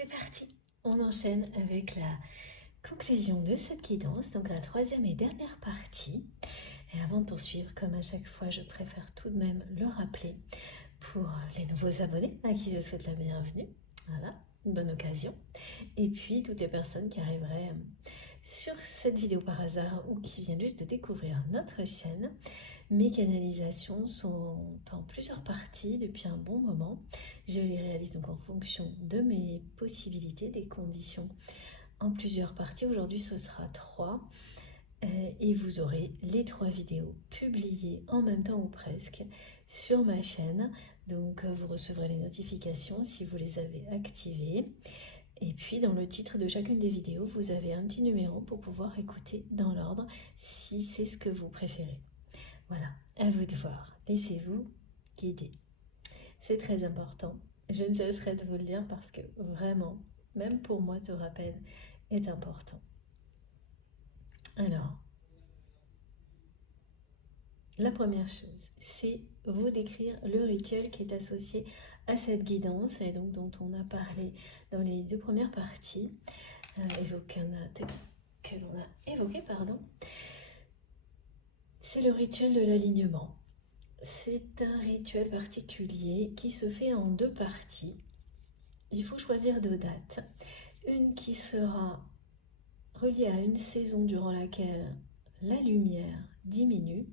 C'est parti. On enchaîne avec la conclusion de cette guidance, donc la troisième et dernière partie. Et avant de poursuivre, comme à chaque fois, je préfère tout de même le rappeler pour les nouveaux abonnés à qui je souhaite la bienvenue. Voilà, une bonne occasion. Et puis, toutes les personnes qui arriveraient sur cette vidéo par hasard ou qui viennent juste de découvrir notre chaîne. Mes canalisations sont en plusieurs parties depuis un bon moment. Je les réalise donc en fonction de mes possibilités, des conditions en plusieurs parties. Aujourd'hui, ce sera 3. Et vous aurez les 3 vidéos publiées en même temps ou presque sur ma chaîne. Donc, vous recevrez les notifications si vous les avez activées. Et puis, dans le titre de chacune des vidéos, vous avez un petit numéro pour pouvoir écouter dans l'ordre si c'est ce que vous préférez. Voilà, à vous de voir. Laissez-vous guider. C'est très important. Je ne cesserai de vous le dire parce que vraiment, même pour moi, ce rappel est important. Alors, la première chose, c'est vous décrire le rituel qui est associé à cette guidance et donc dont on a parlé dans les 2 premières parties que l'on a évoqué. C'est le rituel de l'alignement. C'est un rituel particulier qui se fait en 2 parties. Il faut choisir 2 dates. Une qui sera reliée à une saison durant laquelle la lumière diminue,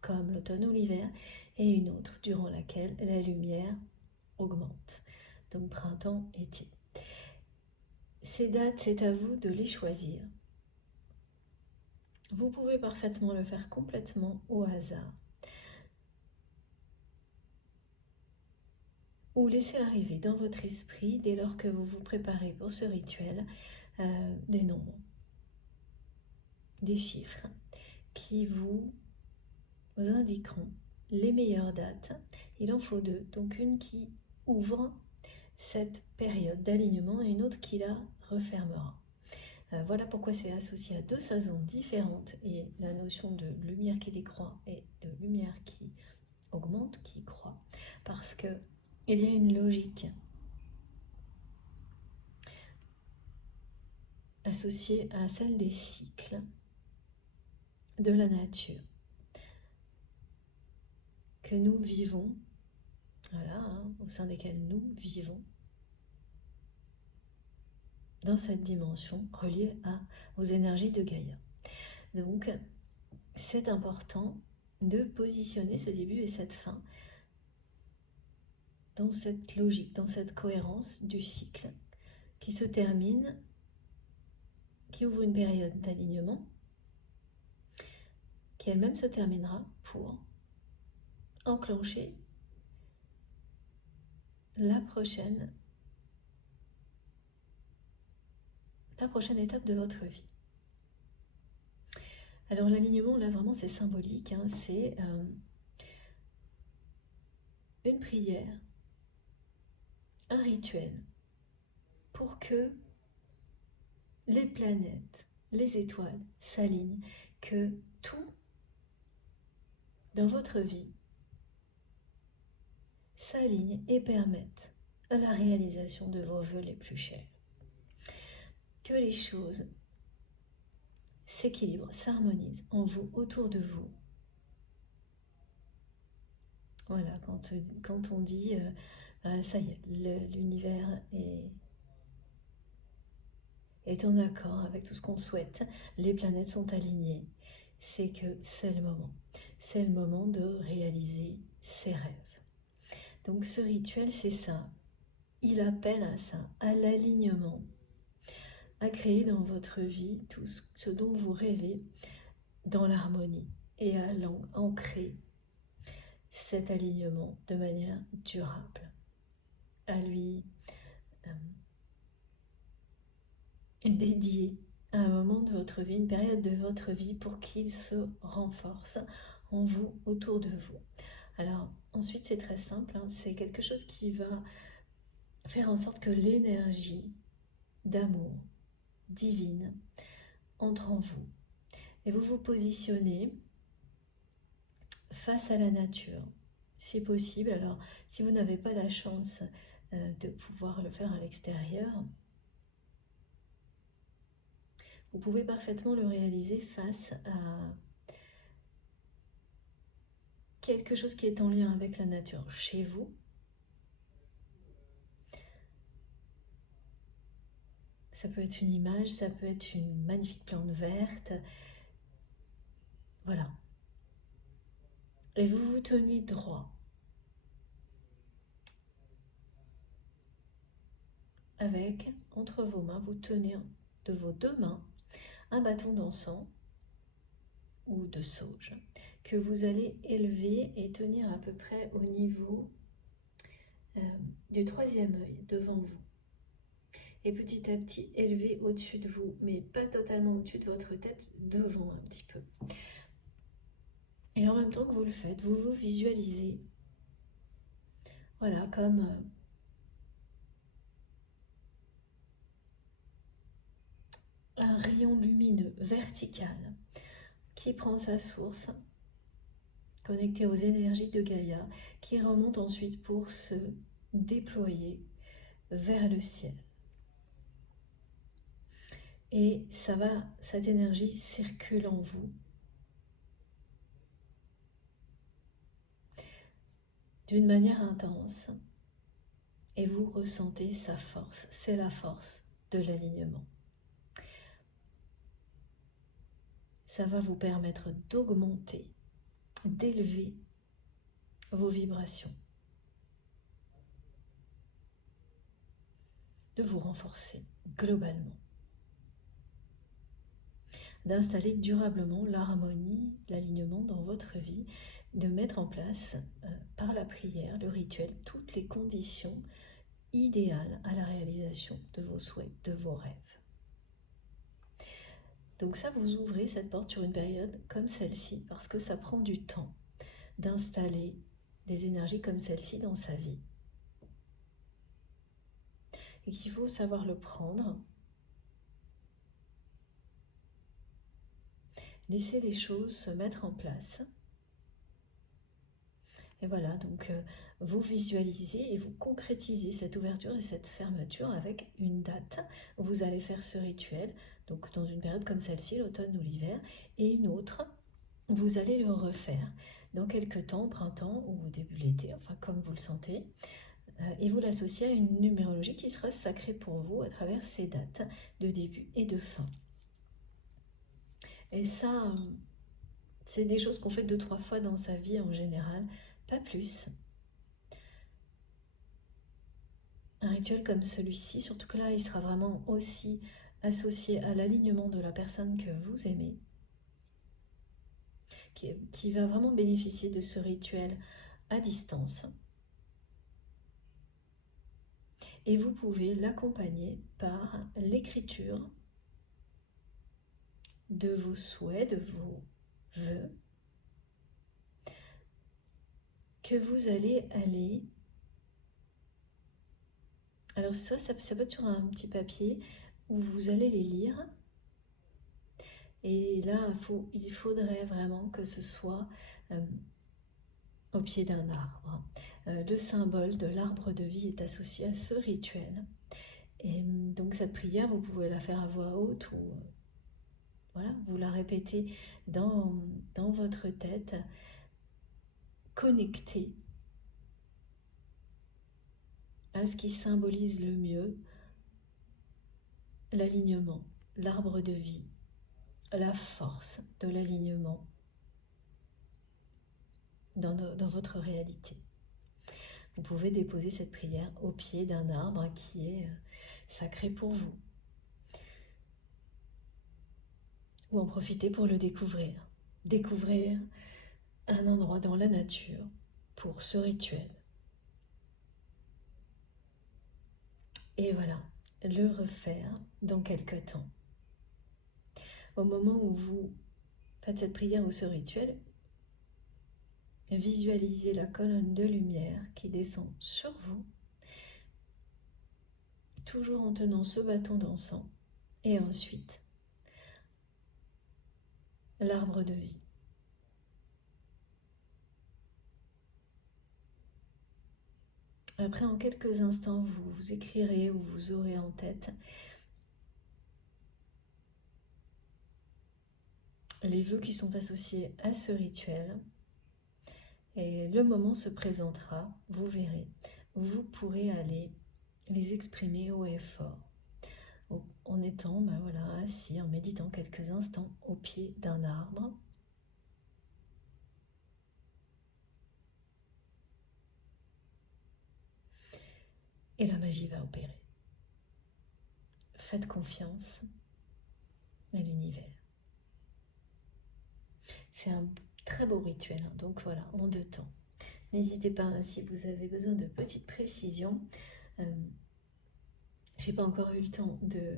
comme l'automne ou l'hiver, et une autre durant laquelle la lumière augmente, donc printemps, été. Ces dates, c'est à vous de les choisir. Vous pouvez parfaitement le faire complètement au hasard. Ou laisser arriver dans votre esprit, dès lors que vous vous préparez pour ce rituel, des nombres, des chiffres qui vous indiqueront les meilleures dates. Il en faut 2, donc une qui ouvre cette période d'alignement et une autre qui la refermera. Voilà pourquoi c'est associé à 2 saisons différentes et la notion de lumière qui décroît et de lumière qui augmente, qui croît, parce que il y a une logique associée à celle des cycles de la nature que nous vivons, voilà, au sein desquels nous vivons, dans cette dimension reliée aux énergies de Gaïa. Donc, c'est important de positionner ce début et cette fin dans cette logique, dans cette cohérence du cycle qui se termine, qui ouvre une période d'alignement, qui elle-même se terminera pour enclencher la prochaine étape de votre vie. Alors l'alignement, là vraiment c'est symbolique, c'est une prière, un rituel pour que les planètes, les étoiles s'alignent, que tout dans votre vie s'aligne et permette la réalisation de vos vœux les plus chers. Que les choses s'équilibrent, s'harmonisent en vous, autour de vous. Voilà, quand on dit ça y est, l'univers est en accord avec tout ce qu'on souhaite, les planètes sont alignées, c'est que c'est le moment. C'est le moment de réaliser ses rêves. Donc ce rituel, c'est ça. Il appelle à ça, à l'alignement, à créer dans votre vie tout ce dont vous rêvez dans l'harmonie et à ancrer cet alignement de manière durable, à lui dédier un moment de votre vie, une période de votre vie pour qu'il se renforce en vous, autour de vous. Alors ensuite c'est très simple, c'est quelque chose qui va faire en sorte que l'énergie d'amour divine entre en vous et vous vous positionnez face à la nature si possible. Alors si vous n'avez pas la chance de pouvoir le faire à l'extérieur, Vous pouvez parfaitement le réaliser face à quelque chose qui est en lien avec la nature chez vous. Ça peut être une image, ça peut être une magnifique plante verte. Voilà. Et vous vous tenez droit. Avec, entre vos mains, vous tenez de vos deux mains un bâton d'encens ou de sauge que vous allez élever et tenir à peu près au niveau du troisième œil devant vous. Et petit à petit élever au-dessus de vous, mais pas totalement au-dessus de votre tête, devant un petit peu. Et en même temps que vous le faites, vous vous visualisez, voilà, comme un rayon lumineux vertical qui prend sa source, connecté aux énergies de Gaïa, qui remonte ensuite pour se déployer vers le ciel. Et cette énergie circule en vous d'une manière intense et vous ressentez sa force. C'est la force de l'alignement. Ça va vous permettre d'augmenter, d'élever vos vibrations, de vous renforcer globalement, d'installer durablement l'harmonie, l'alignement dans votre vie, de mettre en place par la prière, le rituel, toutes les conditions idéales à la réalisation de vos souhaits, de vos rêves. Donc ça, vous ouvrez cette porte sur une période comme celle-ci parce que ça prend du temps d'installer des énergies comme celle-ci dans sa vie. Et qu'il faut savoir le prendre, laisser les choses se mettre en place. Et voilà, donc vous visualisez et vous concrétisez cette ouverture et cette fermeture avec une date où vous allez faire ce rituel, donc dans une période comme celle-ci, l'automne ou l'hiver, et une autre, vous allez le refaire dans quelques temps, au printemps ou au début de l'été, enfin comme vous le sentez, et vous l'associez à une numérologie qui sera sacrée pour vous à travers ces dates de début et de fin. Et ça, c'est des choses qu'on fait 2-3 fois dans sa vie en général, pas plus. Un rituel comme celui-ci, surtout que là, il sera vraiment aussi associé à l'alignement de la personne que vous aimez, qui va vraiment bénéficier de ce rituel à distance. Et vous pouvez l'accompagner par l'écriture de vos souhaits, de vos vœux, que vous allez aller... Alors soit ça peut être sur un petit papier où vous allez les lire. Et là, il faudrait vraiment que ce soit au pied d'un arbre. Le symbole de l'arbre de vie est associé à ce rituel. Et donc cette prière, vous pouvez la faire à voix haute ou voilà, vous la répétez dans votre tête, connectée à ce qui symbolise le mieux l'alignement, l'arbre de vie, la force de l'alignement dans votre réalité. Vous pouvez déposer cette prière au pied d'un arbre qui est sacré pour vous. Ou en profiter pour le découvrir. Découvrir un endroit dans la nature pour ce rituel. Et voilà, le refaire dans quelques temps. Au moment où vous faites cette prière ou ce rituel, visualisez la colonne de lumière qui descend sur vous, toujours en tenant ce bâton d'encens, et ensuite l'arbre de vie. Après, en quelques instants, vous écrirez ou vous aurez en tête les vœux qui sont associés à ce rituel. Et le moment se présentera, vous verrez. Vous pourrez aller les exprimer haut et fort, en étant voilà, assis, en méditant quelques instants au pied d'un arbre. Et la magie va opérer. Faites confiance à l'univers. C'est un très beau rituel, hein, donc voilà, en 2 temps. N'hésitez pas, hein, si vous avez besoin de petites précisions. J'ai pas encore eu le temps de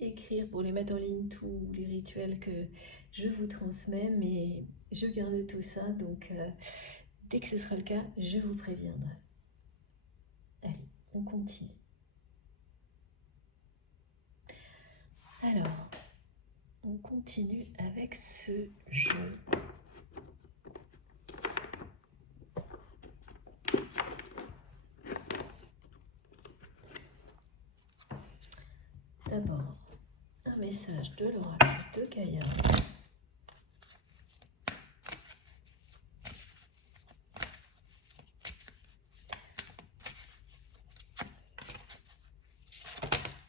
écrire pour les mettre en ligne tous les rituels que je vous transmets, mais je garde tout ça, donc dès que ce sera le cas, je vous préviendrai. Allez, on continue. Alors, on continue avec ce jeu. D'abord, un message de l'oracle de Gaïa.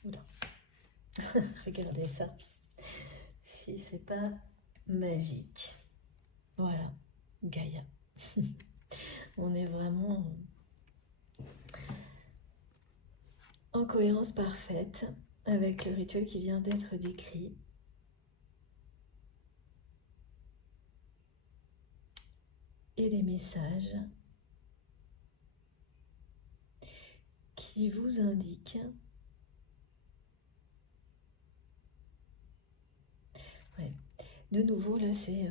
Oula. Regardez ça. Si c'est pas magique. Voilà, Gaïa. On est vraiment en cohérence parfaite avec le rituel qui vient d'être décrit. Et les messages qui vous indiquent de nouveau là c'est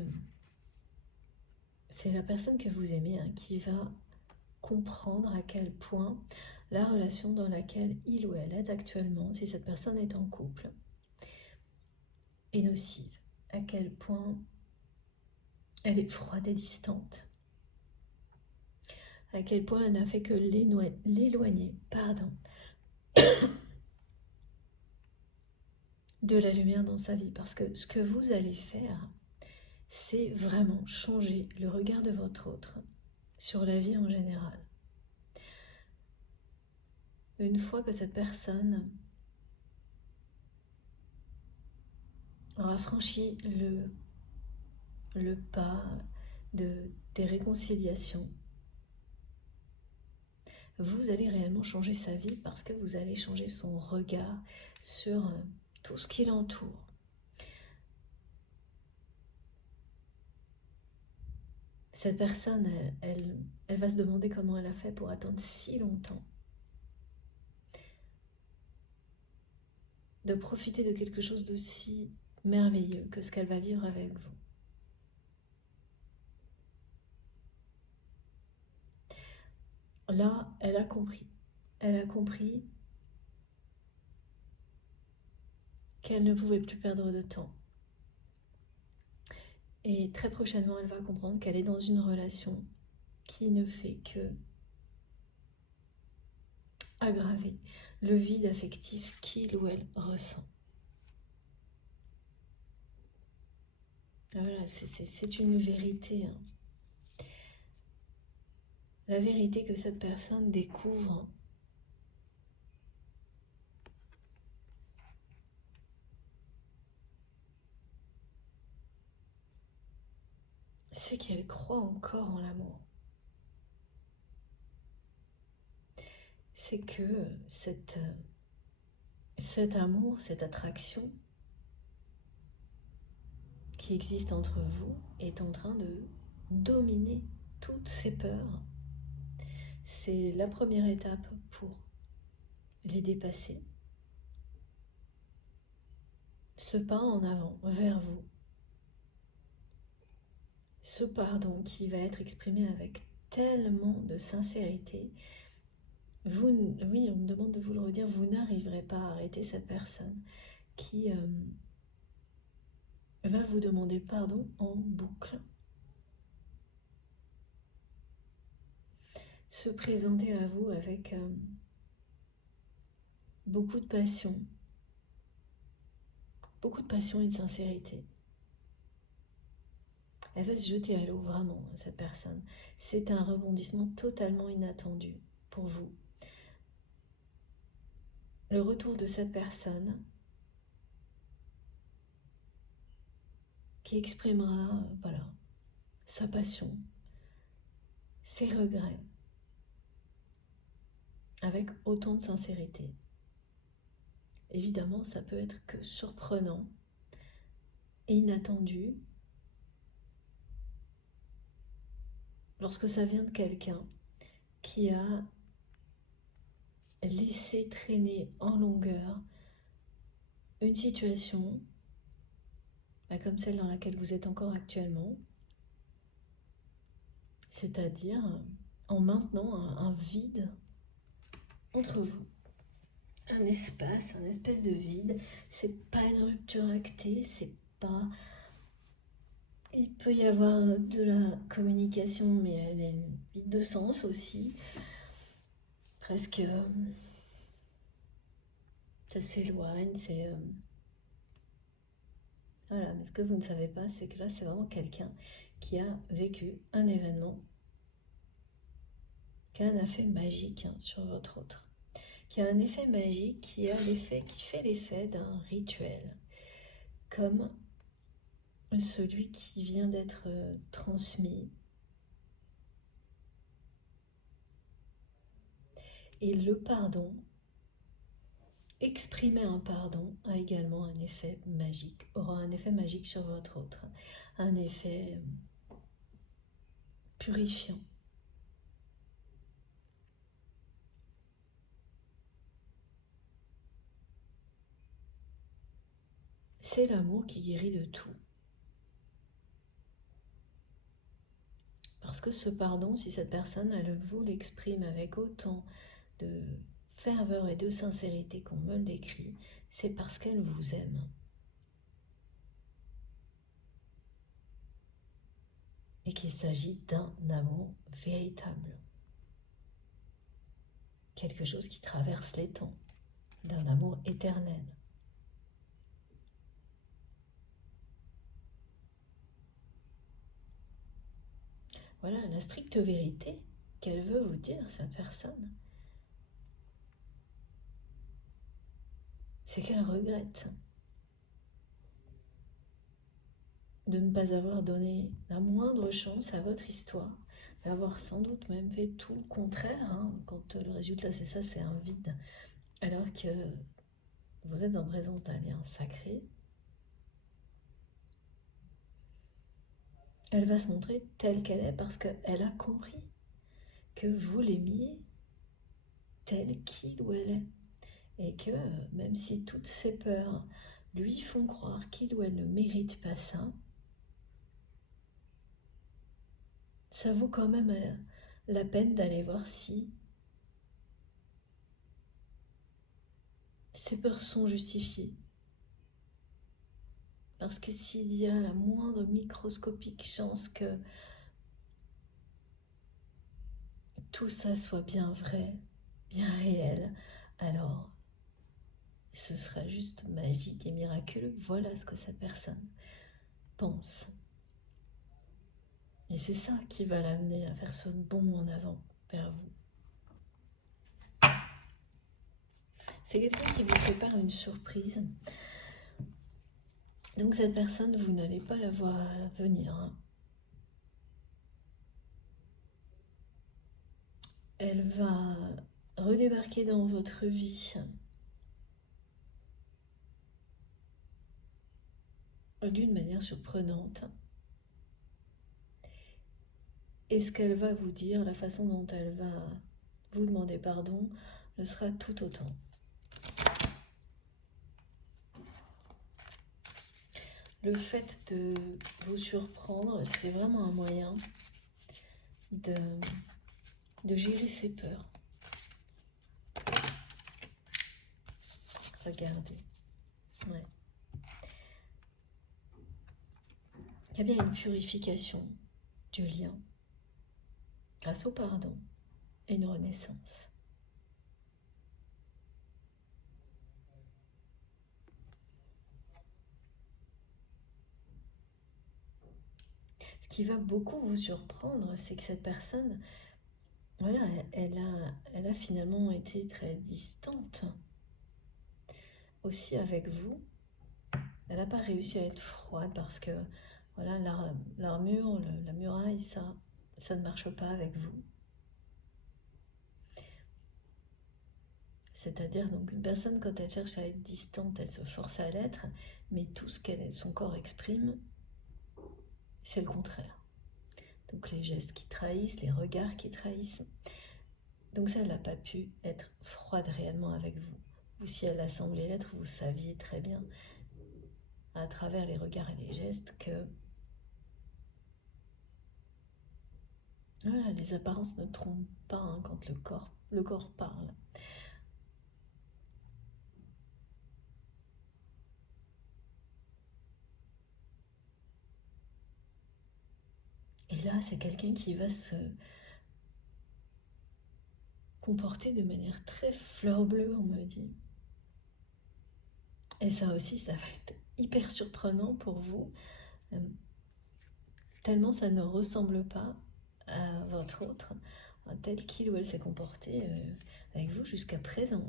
la personne que vous aimez, hein, qui va comprendre à quel point la relation dans laquelle il ou elle est actuellement, si cette personne est en couple, est nocive, à quel point elle est froide et distante, à quel point elle n'a fait que l'éloigner, de la lumière dans sa vie. Parce que ce que vous allez faire, c'est vraiment changer le regard de votre autre sur la vie en général. Une fois que cette personne aura franchi le pas des réconciliations, vous allez réellement changer sa vie parce que vous allez changer son regard sur tout ce qui l'entoure. Cette personne, elle va se demander comment elle a fait pour attendre si longtemps de profiter de quelque chose d'aussi merveilleux que ce qu'elle va vivre avec vous. Là, elle a compris. Elle a compris qu'elle ne pouvait plus perdre de temps. Et très prochainement, elle va comprendre qu'elle est dans une relation qui ne fait que aggraver le vide affectif qu'il ou elle ressent. Voilà, c'est une vérité. Hein. La vérité que cette personne découvre, c'est qu'elle croit encore en l'amour. C'est que cet amour, cette attraction qui existe entre vous est en train de dominer toutes ses peurs. C'est la première étape pour les dépasser. Ce pas en avant vers vous. Ce pardon qui va être exprimé avec tellement de sincérité. Oui, on me demande de vous le redire, vous n'arriverez pas à arrêter cette personne qui va vous demander pardon en boucle. Se présenter à vous avec beaucoup de passion beaucoup de passion et de sincérité. Elle va se jeter à l'eau, vraiment, cette personne. C'est un rebondissement totalement inattendu pour vous. Le retour de cette personne qui exprimera, voilà, sa passion, ses regrets, avec autant de sincérité. Évidemment, ça peut être que surprenant et inattendu lorsque ça vient de quelqu'un qui a laissé traîner en longueur une situation comme celle dans laquelle vous êtes encore actuellement, c'est-à-dire en maintenant un vide entre vous. Un espace, un espèce de vide. C'est pas une rupture actée, c'est pas... Il peut y avoir de la communication, mais elle est vide de sens aussi. Presque... ça s'éloigne, c'est... Voilà, mais ce que vous ne savez pas, c'est que là, c'est vraiment quelqu'un qui a vécu un événement, qui a un effet magique sur votre autre. Qui a un effet magique qui fait l'effet d'un rituel, comme celui qui vient d'être transmis. Et le pardon, exprimer un pardon, a également un effet magique, aura un effet magique sur votre autre, un effet purifiant. C'est l'amour qui guérit de tout. Parce que ce pardon, si cette personne, elle vous l'exprime avec autant de ferveur et de sincérité qu'on me le décrit, c'est parce qu'elle vous aime. Et qu'il s'agit d'un amour véritable. Quelque chose qui traverse les temps, d'un amour éternel. Voilà la stricte vérité qu'elle veut vous dire, cette personne. C'est qu'elle regrette de ne pas avoir donné la moindre chance à votre histoire, d'avoir sans doute même fait tout le contraire, quand le résultat c'est ça, c'est un vide, alors que vous êtes en présence d'un lien sacré. Elle va se montrer telle qu'elle est parce qu'elle a compris que vous l'aimiez tel qu'il ou elle est. Et que même si toutes ses peurs lui font croire qu'il ou elle ne mérite pas ça, ça vaut quand même la peine d'aller voir si ces peurs sont justifiées. Parce que s'il y a la moindre microscopique chance que tout ça soit bien vrai, bien réel, alors ce sera juste magique et miraculeux. Voilà ce que cette personne pense. Et c'est ça qui va l'amener à faire ce bond en avant vers vous. C'est quelqu'un qui vous prépare une surprise. Donc cette personne, vous n'allez pas la voir venir. Elle va redébarquer dans votre vie d'une manière surprenante. Et ce qu'elle va vous dire, la façon dont elle va vous demander pardon, le sera tout autant. Le fait de vous surprendre, c'est vraiment un moyen de gérer ses peurs. Regardez. Ouais. Il y a bien une purification du lien grâce au pardon et une renaissance. qui va beaucoup vous surprendre, c'est que cette personne, voilà, elle a finalement été très distante aussi avec vous. Elle n'a pas réussi à être froide parce que voilà, l'armure, la muraille, ça ne marche pas avec vous. C'est-à-dire, donc, une personne, quand elle cherche à être distante, elle se force à l'être, mais tout ce son corps exprime, c'est le contraire. Donc, les gestes qui trahissent, les regards qui trahissent. Donc, ça, elle n'a pas pu être froide réellement avec vous. Ou si elle a semblé l'être, vous saviez très bien, à travers les regards et les gestes, que voilà, les apparences ne trompent pas hein, quand le corps parle. Et là, c'est quelqu'un qui va se comporter de manière très fleur bleue, on me dit. Et ça aussi, ça va être hyper surprenant pour vous, tellement ça ne ressemble pas à votre autre, tel qu'il ou elle s'est comporté avec vous jusqu'à présent.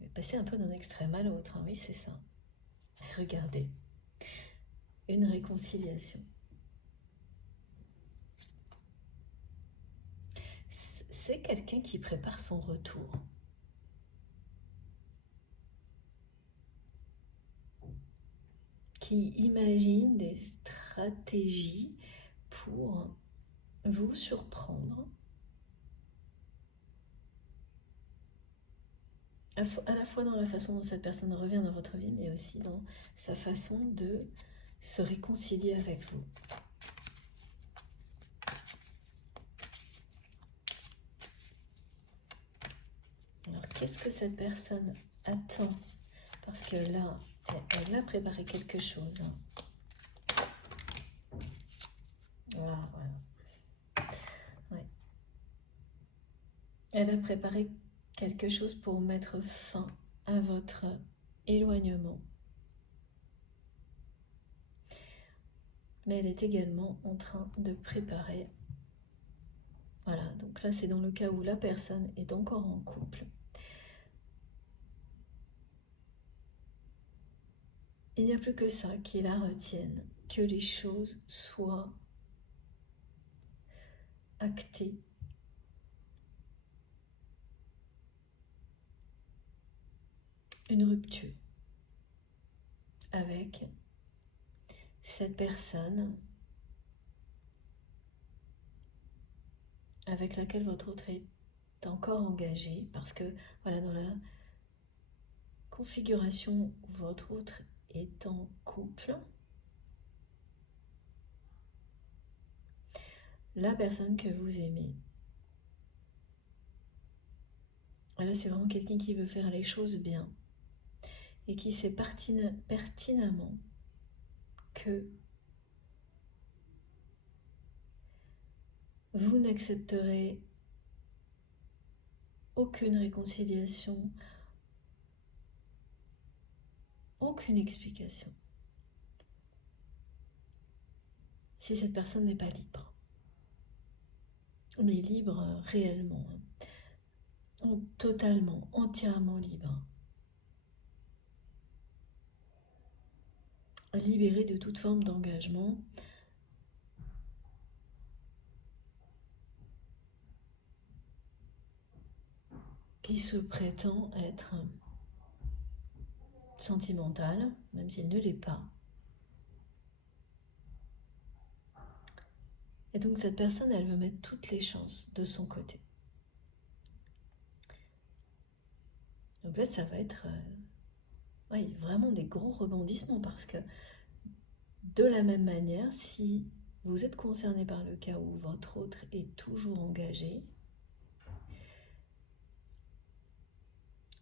Vous passez un peu d'un extrême à l'autre, hein, oui, c'est ça. Et regardez, une réconciliation. C'est quelqu'un qui prépare son retour. Qui imagine des stratégies pour vous surprendre, à la fois dans la façon dont cette personne revient dans votre vie, mais aussi dans sa façon de se réconcilier avec vous. Alors, qu'est-ce que cette personne attend? Parce que là, elle a préparé quelque chose. Voilà. Ouais. Elle a préparé quelque chose pour mettre fin à votre éloignement. Mais elle est également en train de préparer. Voilà, donc là c'est dans le cas où la personne est encore en couple. Il n'y a plus que ça qui la retienne, que les choses soient actées. Une rupture avec cette personne avec laquelle votre autre est encore engagé, parce que voilà, dans la configuration où votre autre est en couple, la personne que vous aimez, voilà, c'est vraiment quelqu'un qui veut faire les choses bien et qui sait pertinemment que vous n'accepterez aucune réconciliation, aucune explication, si cette personne n'est pas libre. Mais libre réellement, totalement, entièrement libre. Libérée de toute forme d'engagement. Qui se prétend être sentimental, même s'il ne l'est pas. Et donc cette personne, elle veut mettre toutes les chances de son côté. Donc là, ça va être vraiment des gros rebondissements parce que de la même manière, si vous êtes concerné par le cas où votre autre est toujours engagé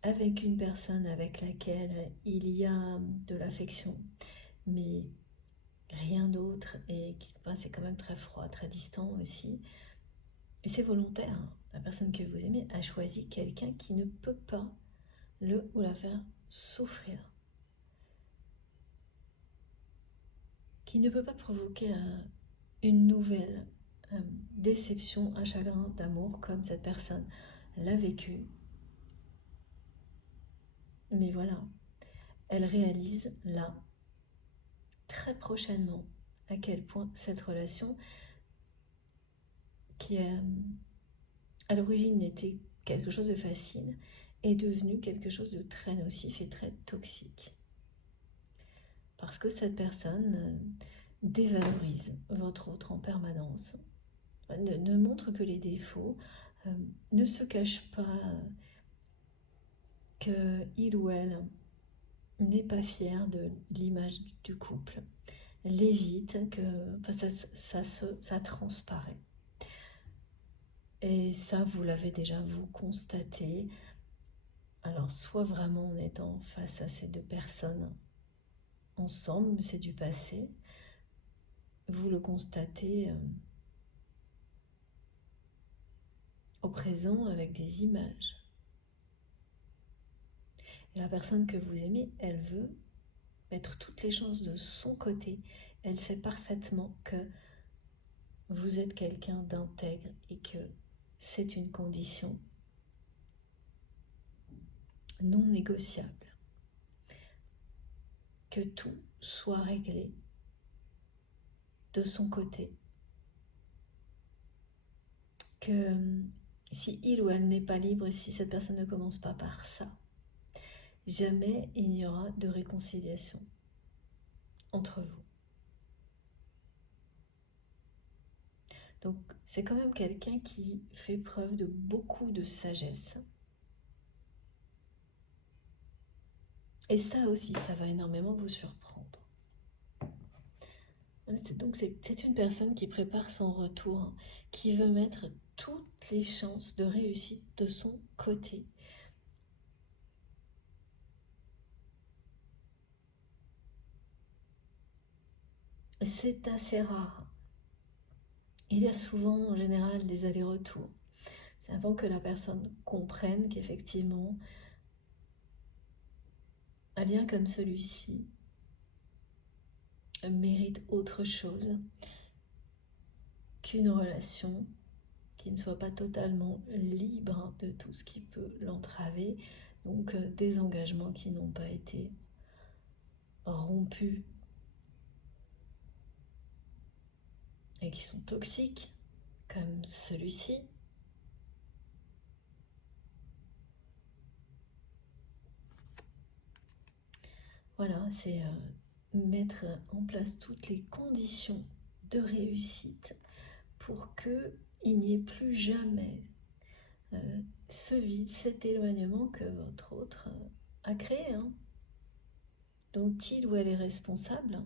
avec une personne avec laquelle il y a de l'affection, mais rien d'autre, et c'est quand même très froid, très distant aussi, et c'est volontaire, hein. La personne que vous aimez a choisi quelqu'un qui ne peut pas le ou la faire souffrir, qui ne peut pas provoquer une nouvelle déception, un chagrin d'amour comme cette personne l'a vécu. Mais voilà, elle réalise là, très prochainement, à quel point cette relation, qui à l'origine était quelque chose de facile, est devenue quelque chose de très nocif et très toxique. Parce que cette personne dévalorise votre autre en permanence, ne montre que les défauts, ne se cache pas qu'il ou elle n'est pas fier de l'image du couple, l'évite, ça transparaît. Et ça, vous l'avez déjà, vous constaté. Alors, soit vraiment en étant face à ces deux personnes ensemble, c'est du passé, vous le constatez au présent avec des images. Et la personne que vous aimez, elle veut mettre toutes les chances de son côté. Elle sait parfaitement que vous êtes quelqu'un d'intègre et que c'est une condition non négociable. Que tout soit réglé de son côté. Que si il ou elle n'est pas libre, si cette personne ne commence pas par ça, jamais il n'y aura de réconciliation entre vous. Donc c'est quand même quelqu'un qui fait preuve de beaucoup de sagesse. Et ça aussi, ça va énormément vous surprendre. Donc c'est une personne qui prépare son retour, qui veut mettre toutes les chances de réussite de son côté. C'est assez rare. Il y a souvent en général des allers-retours. C'est avant que la personne comprenne qu'effectivement, un lien comme celui-ci mérite autre chose qu'une relation qui ne soit pas totalement libre de tout ce qui peut l'entraver, donc des engagements qui n'ont pas été rompus et qui sont toxiques, comme celui-ci. Voilà, c'est mettre en place toutes les conditions de réussite pour qu'il n'y ait plus jamais ce vide, cet éloignement que votre autre a créé, dont il ou elle est responsable.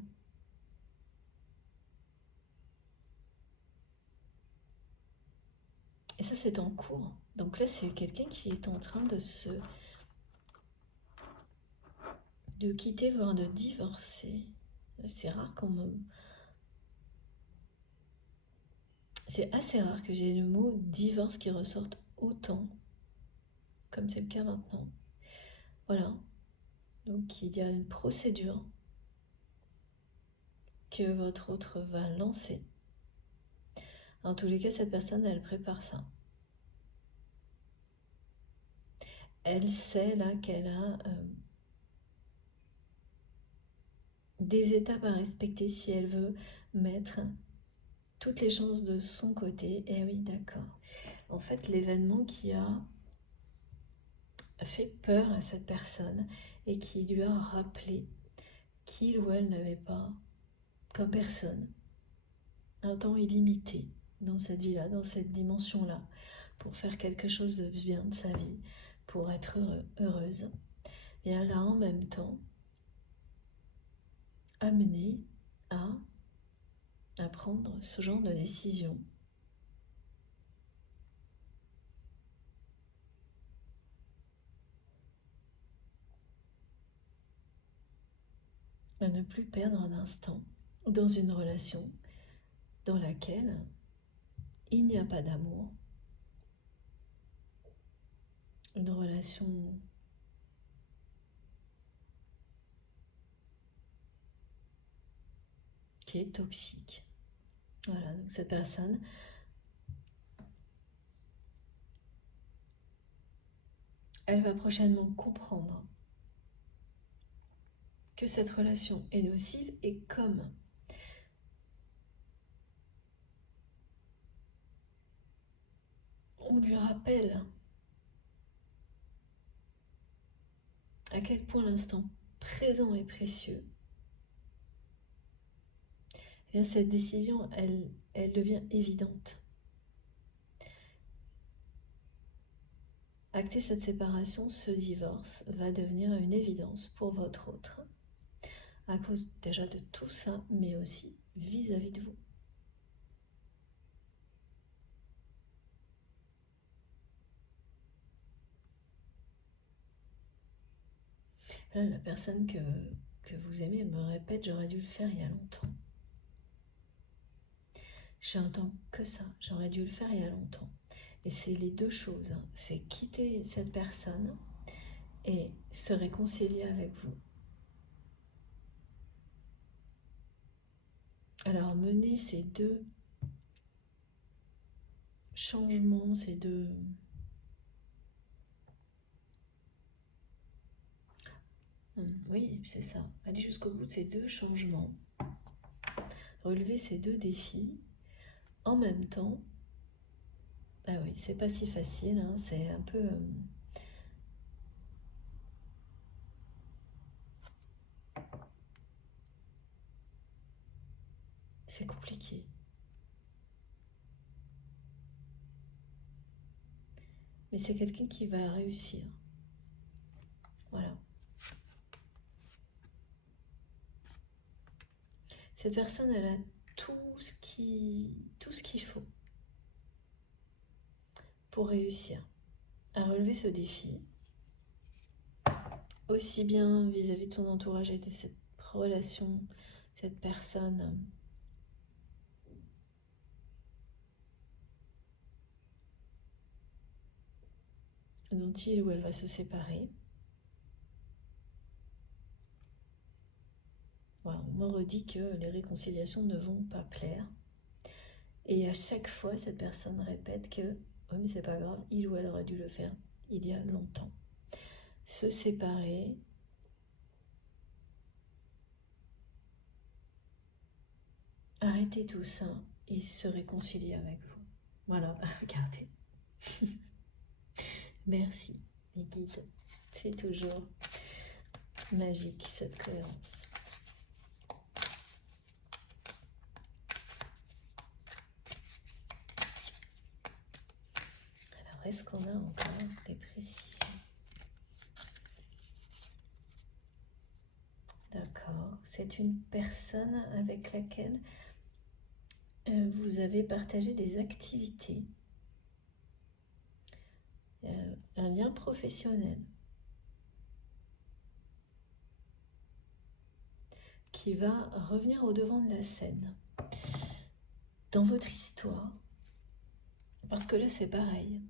Et ça, c'est en cours. Donc là, c'est quelqu'un qui est en train de quitter, voire de divorcer. C'est rare qu'on me... C'est assez rare que j'ai le mot divorce qui ressorte autant, comme c'est le cas maintenant. Voilà. Donc il y a une procédure que votre autre va lancer. En tous les cas, cette personne, elle prépare ça. Elle sait là qu'elle a des étapes à respecter si elle veut mettre toutes les chances de son côté. Et oui, d'accord. En fait, l'événement qui a fait peur à cette personne et qui lui a rappelé qu'il ou elle n'avait pas, comme personne, un temps illimité dans cette vie-là, dans cette dimension-là, pour faire quelque chose de bien de sa vie, pour être heureuse. Et elle a en même temps amené à prendre ce genre de décision. À ne plus perdre un instant dans une relation dans laquelle il n'y a pas d'amour, une relation qui est toxique. Voilà, donc cette personne, elle va prochainement comprendre que cette relation est nocive et comme on lui rappelle à quel point l'instant présent est précieux, eh bien cette décision, elle devient évidente. Acter cette séparation, ce divorce, va devenir une évidence pour votre autre, à cause déjà de tout ça, mais aussi vis-à-vis de vous. Là, la personne que vous aimez, elle me répète, j'aurais dû le faire il y a longtemps. J'entends que ça, j'aurais dû le faire il y a longtemps. Et c'est les deux choses, hein. C'est quitter cette personne et se réconcilier avec vous. Alors mener ces deux changements, ces deux... Oui, c'est ça. Aller jusqu'au bout de ces deux changements, relever ces deux défis, en même temps, ah oui, c'est pas si facile, hein, c'est un peu... c'est compliqué. Mais c'est quelqu'un qui va réussir. Voilà. Cette personne, elle a tout ce qu'il faut pour réussir à relever ce défi, aussi bien vis-à-vis de son entourage et de cette relation, cette personne dont il ou elle va se séparer. Voilà, on me redit que les réconciliations ne vont pas plaire. Et à chaque fois, cette personne répète que oh, mais c'est pas grave, il ou elle aurait dû le faire il y a longtemps. Se séparer, arrêter tout ça et se réconcilier avec vous. Voilà, regardez. Merci, les guides. C'est toujours magique, cette cohérence. Alors, est-ce qu'on a encore des précisions? D'accord. C'est une personne avec laquelle vous avez partagé des activités, un lien professionnel qui va revenir au devant de la scène dans votre histoire, parce que là c'est pareil.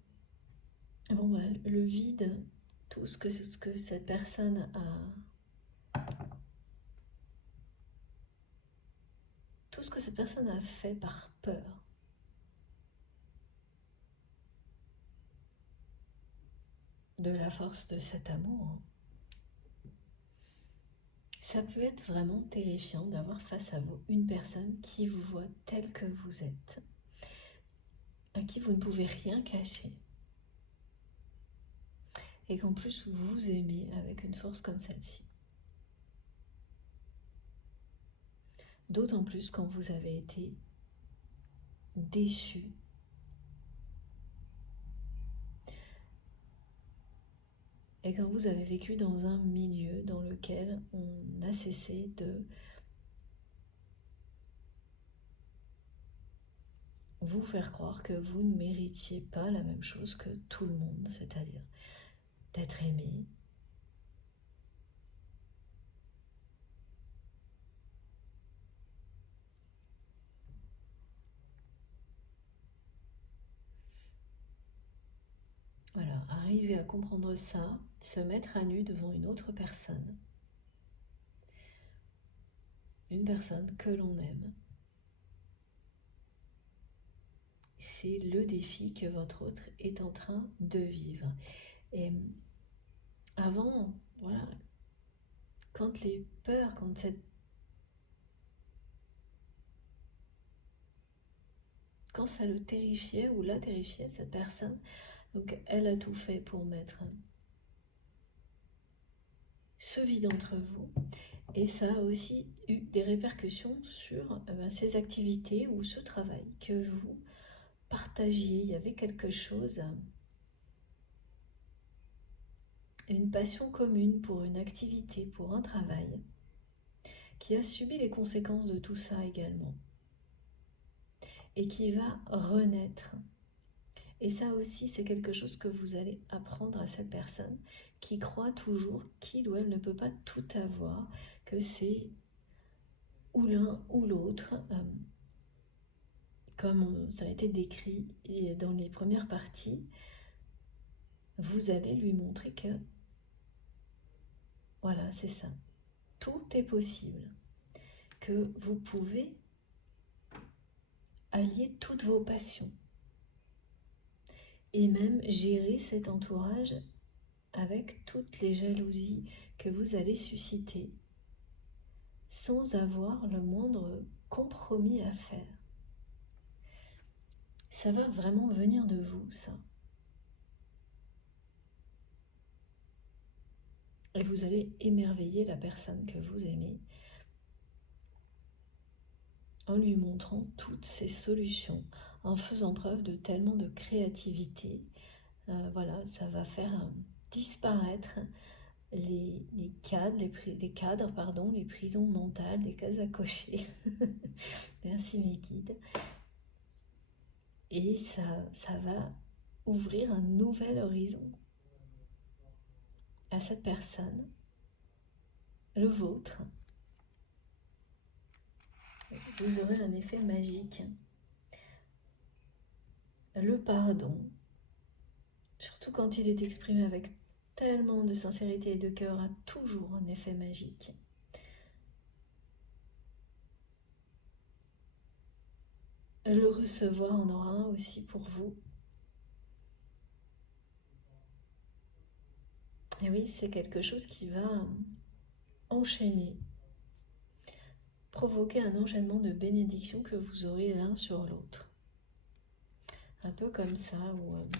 Bon, bah, le vide, tout ce que cette personne tout ce que cette personne a fait par peur, de la force de cet amour, ça peut être vraiment terrifiant d'avoir face à vous une personne qui vous voit tel que vous êtes, à qui vous ne pouvez rien cacher, et qu'en plus vous aimez avec une force comme celle-ci. D'autant plus quand vous avez été déçu, et quand vous avez vécu dans un milieu dans lequel on a cessé de vous faire croire que vous ne méritiez pas la même chose que tout le monde, c'est-à-dire d'être aimé, voilà, arriver à comprendre ça, se mettre à nu devant une autre personne, une personne que l'on aime, c'est le défi que votre autre est en train de vivre. Et avant, voilà, quand les peurs, quand ça le terrifiait ou la terrifiait, cette personne, donc elle a tout fait pour mettre ce vide entre vous. Et ça a aussi eu des répercussions sur ces activités ou ce travail que vous partagiez. Il y avait quelque chose, une passion commune pour une activité, pour un travail, qui a subi les conséquences de tout ça également. Et qui va renaître. Et ça aussi, c'est quelque chose que vous allez apprendre à cette personne qui croit toujours qu'il ou elle ne peut pas tout avoir, que c'est ou l'un ou l'autre, comme ça a été décrit dans les premières parties. Vous allez lui montrer que, voilà, c'est ça. Tout est possible. Que vous pouvez allier toutes vos passions. Et même gérer cet entourage avec toutes les jalousies que vous allez susciter, sans avoir le moindre compromis à faire. Ça va vraiment venir de vous, ça. Et vous allez émerveiller la personne que vous aimez en lui montrant toutes ces solutions, en faisant preuve de tellement de créativité. Voilà, ça va faire disparaître les cadres, les prisons mentales, les cases à cocher. Merci mes guides. Et ça va ouvrir un nouvel horizon à cette personne, le vôtre. Vous aurez un effet magique. Le pardon, surtout quand il est exprimé avec tellement de sincérité et de cœur, a toujours un effet magique. Le recevoir en aura un aussi pour vous. Et oui, c'est quelque chose qui va enchaîner, provoquer un enchaînement de bénédictions que vous aurez l'un sur l'autre. Un peu comme ça, où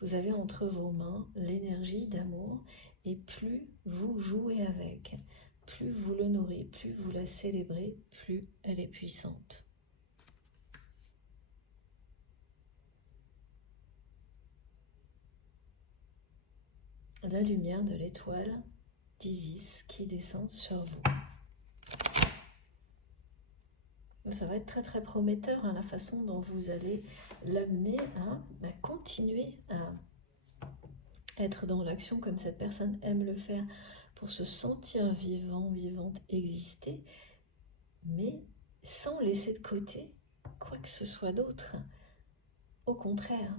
vous avez entre vos mains l'énergie d'amour, et plus vous jouez avec, plus vous l'honorez, plus vous la célébrez, plus elle est puissante. La lumière de l'étoile d'Isis qui descend sur vous. Ça va être très très prometteur, la façon dont vous allez l'amener à continuer à être dans l'action comme cette personne aime le faire pour se sentir vivant, vivante, exister, mais sans laisser de côté quoi que ce soit d'autre. Au contraire.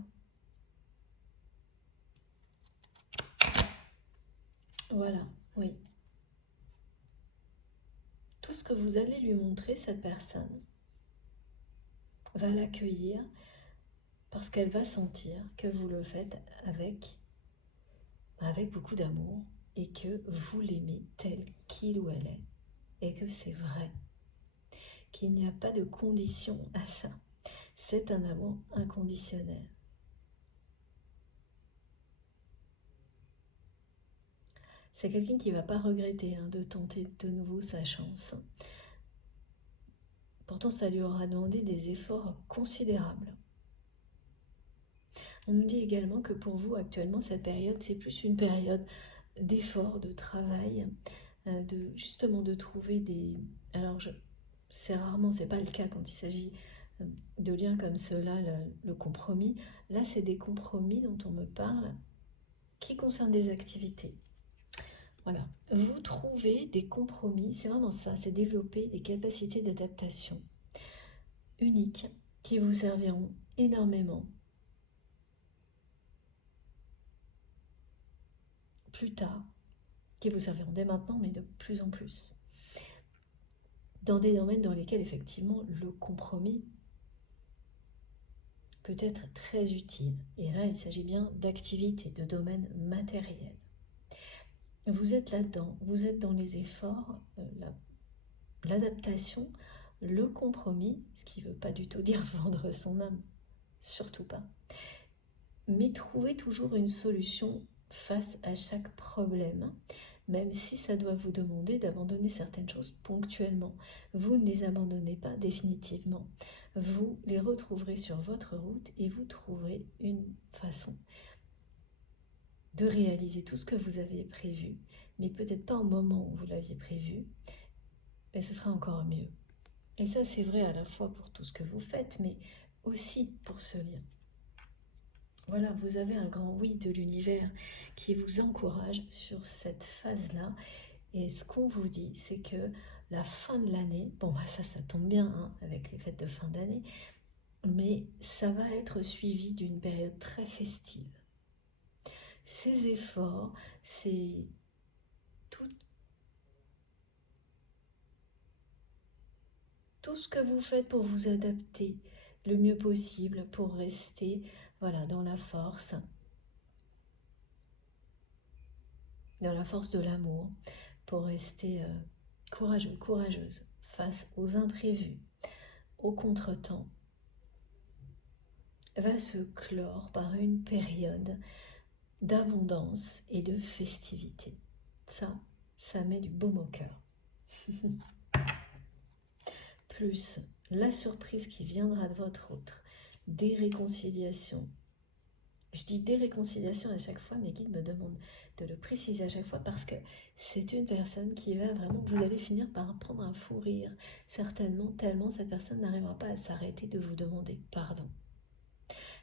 Voilà, oui. Tout ce que vous allez lui montrer, cette personne va l'accueillir parce qu'elle va sentir que vous le faites avec beaucoup d'amour et que vous l'aimez tel qu'il ou elle est et que c'est vrai, qu'il n'y a pas de condition à ça. C'est un amour inconditionnel. C'est quelqu'un qui ne va pas regretter de tenter de nouveau sa chance. Pourtant, ça lui aura demandé des efforts considérables. On me dit également que pour vous, actuellement, cette période, c'est plus une période d'effort, de travail, justement de trouver des... Alors, c'est pas le cas quand il s'agit de liens comme cela, le compromis. Là, c'est des compromis dont on me parle qui concernent des activités. Voilà, vous trouvez des compromis, c'est vraiment ça, c'est développer des capacités d'adaptation uniques qui vous serviront énormément plus tard, qui vous serviront dès maintenant, mais de plus en plus. Dans des domaines dans lesquels, effectivement, le compromis peut être très utile. Et là, il s'agit bien d'activités de domaine matériel. Vous êtes là-dedans, vous êtes dans les efforts, l'adaptation, le compromis, ce qui ne veut pas du tout dire vendre son âme, surtout pas. Mais trouver toujours une solution face à chaque problème, même si ça doit vous demander d'abandonner certaines choses ponctuellement. Vous ne les abandonnez pas définitivement. Vous les retrouverez sur votre route et vous trouverez une façon de réaliser tout ce que vous avez prévu, mais peut-être pas au moment où vous l'aviez prévu, mais ce sera encore mieux. Et ça, c'est vrai à la fois pour tout ce que vous faites, mais aussi pour ce lien. Voilà, vous avez un grand oui de l'univers qui vous encourage sur cette phase-là. Et ce qu'on vous dit, c'est que la fin de l'année, bon, bah ça tombe bien hein, avec les fêtes de fin d'année, mais ça va être suivi d'une période très festive. Ces efforts, c'est tout ce que vous faites pour vous adapter le mieux possible, pour rester voilà, dans la force de l'amour, pour rester courageux, courageuse face aux imprévus, aux contretemps, va se clore par une période d'abondance et de festivité. Ça met du baume au cœur. Plus la surprise qui viendra de votre autre, des réconciliations. Je dis des réconciliations à chaque fois, mes guides me demandent de le préciser à chaque fois parce que c'est une personne qui va vraiment, vous allez finir par prendre un fou rire, certainement, tellement cette personne n'arrivera pas à s'arrêter de vous demander pardon.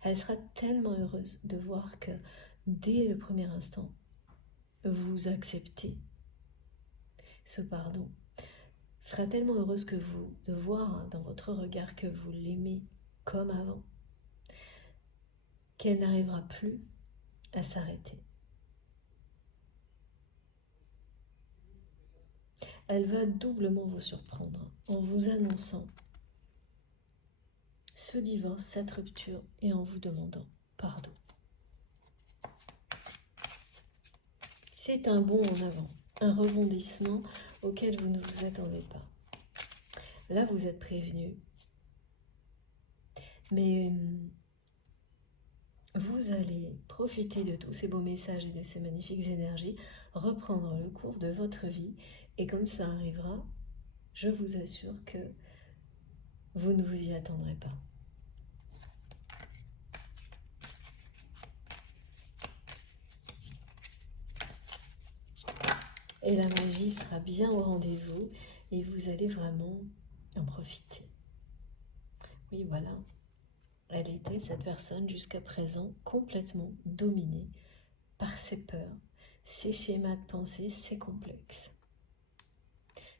Elle sera tellement heureuse de voir que dès le premier instant, vous acceptez ce pardon. Sera tellement heureuse que vous de voir dans votre regard que vous l'aimez comme avant, qu'elle n'arrivera plus à s'arrêter. Elle va doublement vous surprendre en vous annonçant ce divorce, cette rupture et en vous demandant pardon. C'est un bond en avant, un rebondissement auquel vous ne vous attendez pas. Là, vous êtes prévenu, mais vous allez profiter de tous ces beaux messages et de ces magnifiques énergies, reprendre le cours de votre vie, et quand ça arrivera, je vous assure que vous ne vous y attendrez pas. Et la magie sera bien au rendez-vous et vous allez vraiment en profiter. Oui, voilà. Elle était, cette personne, jusqu'à présent, complètement dominée par ses peurs, ses schémas de pensée, ses complexes.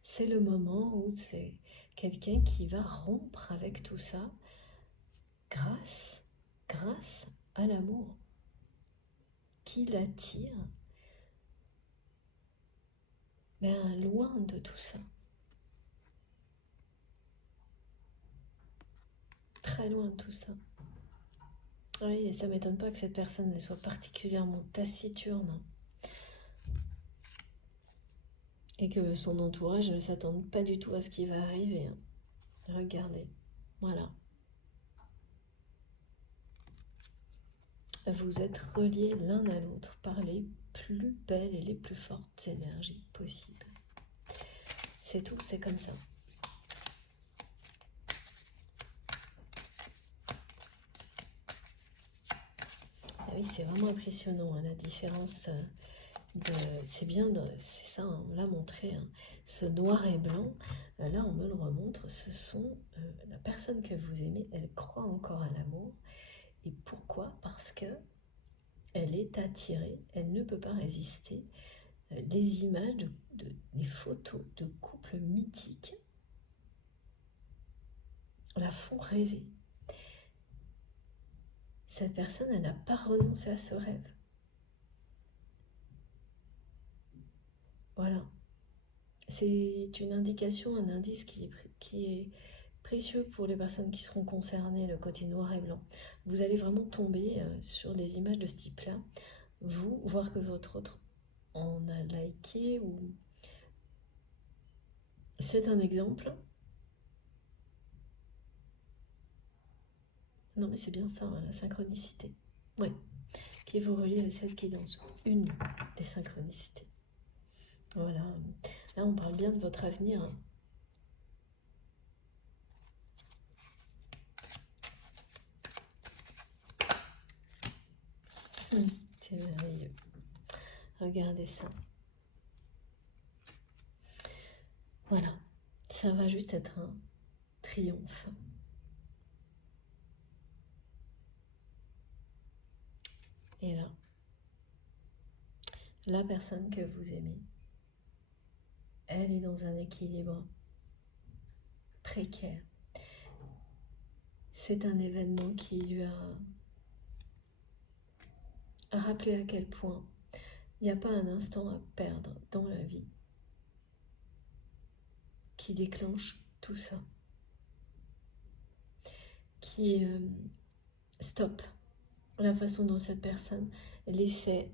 C'est le moment où c'est quelqu'un qui va rompre avec tout ça grâce à l'amour qui l'attire loin de tout ça. Très loin de tout ça. Oui, et ça ne m'étonne pas que cette personne soit particulièrement taciturne. Et que son entourage ne s'attende pas du tout à ce qui va arriver. Regardez, voilà. Vous êtes reliés l'un à l'autre par les plus belles et les plus fortes énergies possibles. C'est tout, c'est comme ça. Ah oui, c'est vraiment impressionnant, hein, la différence c'est bien, c'est ça, hein, on l'a montré, hein, ce noir et blanc, là on me le remontre, ce sont la personne que vous aimez, elle croit encore à l'amour. Et pourquoi? Parce que elle est attirée, elle ne peut pas résister. Les images, les photos de couples mythiques la font rêver. Cette personne, elle n'a pas renoncé à ce rêve. Voilà. C'est une indication, un indice qui est précieux pour les personnes qui seront concernées, le côté noir et blanc. Vous allez vraiment tomber sur des images de ce type-là. Vous, voir que votre autre en a liké ou... C'est un exemple. Non mais c'est bien ça, hein, la synchronicité. Ouais, qui vous relie à celle qui est dans une des synchronicités. Voilà, là on parle bien de votre avenir. Hein. C'est merveilleux. Regardez ça. Voilà, ça va juste être un triomphe. Et là, la personne que vous aimez, elle est dans un équilibre précaire. C'est un événement qui lui a rappelé à quel point il n'y a pas un instant à perdre dans la vie qui déclenche tout ça, qui stoppe la façon dont cette personne laissait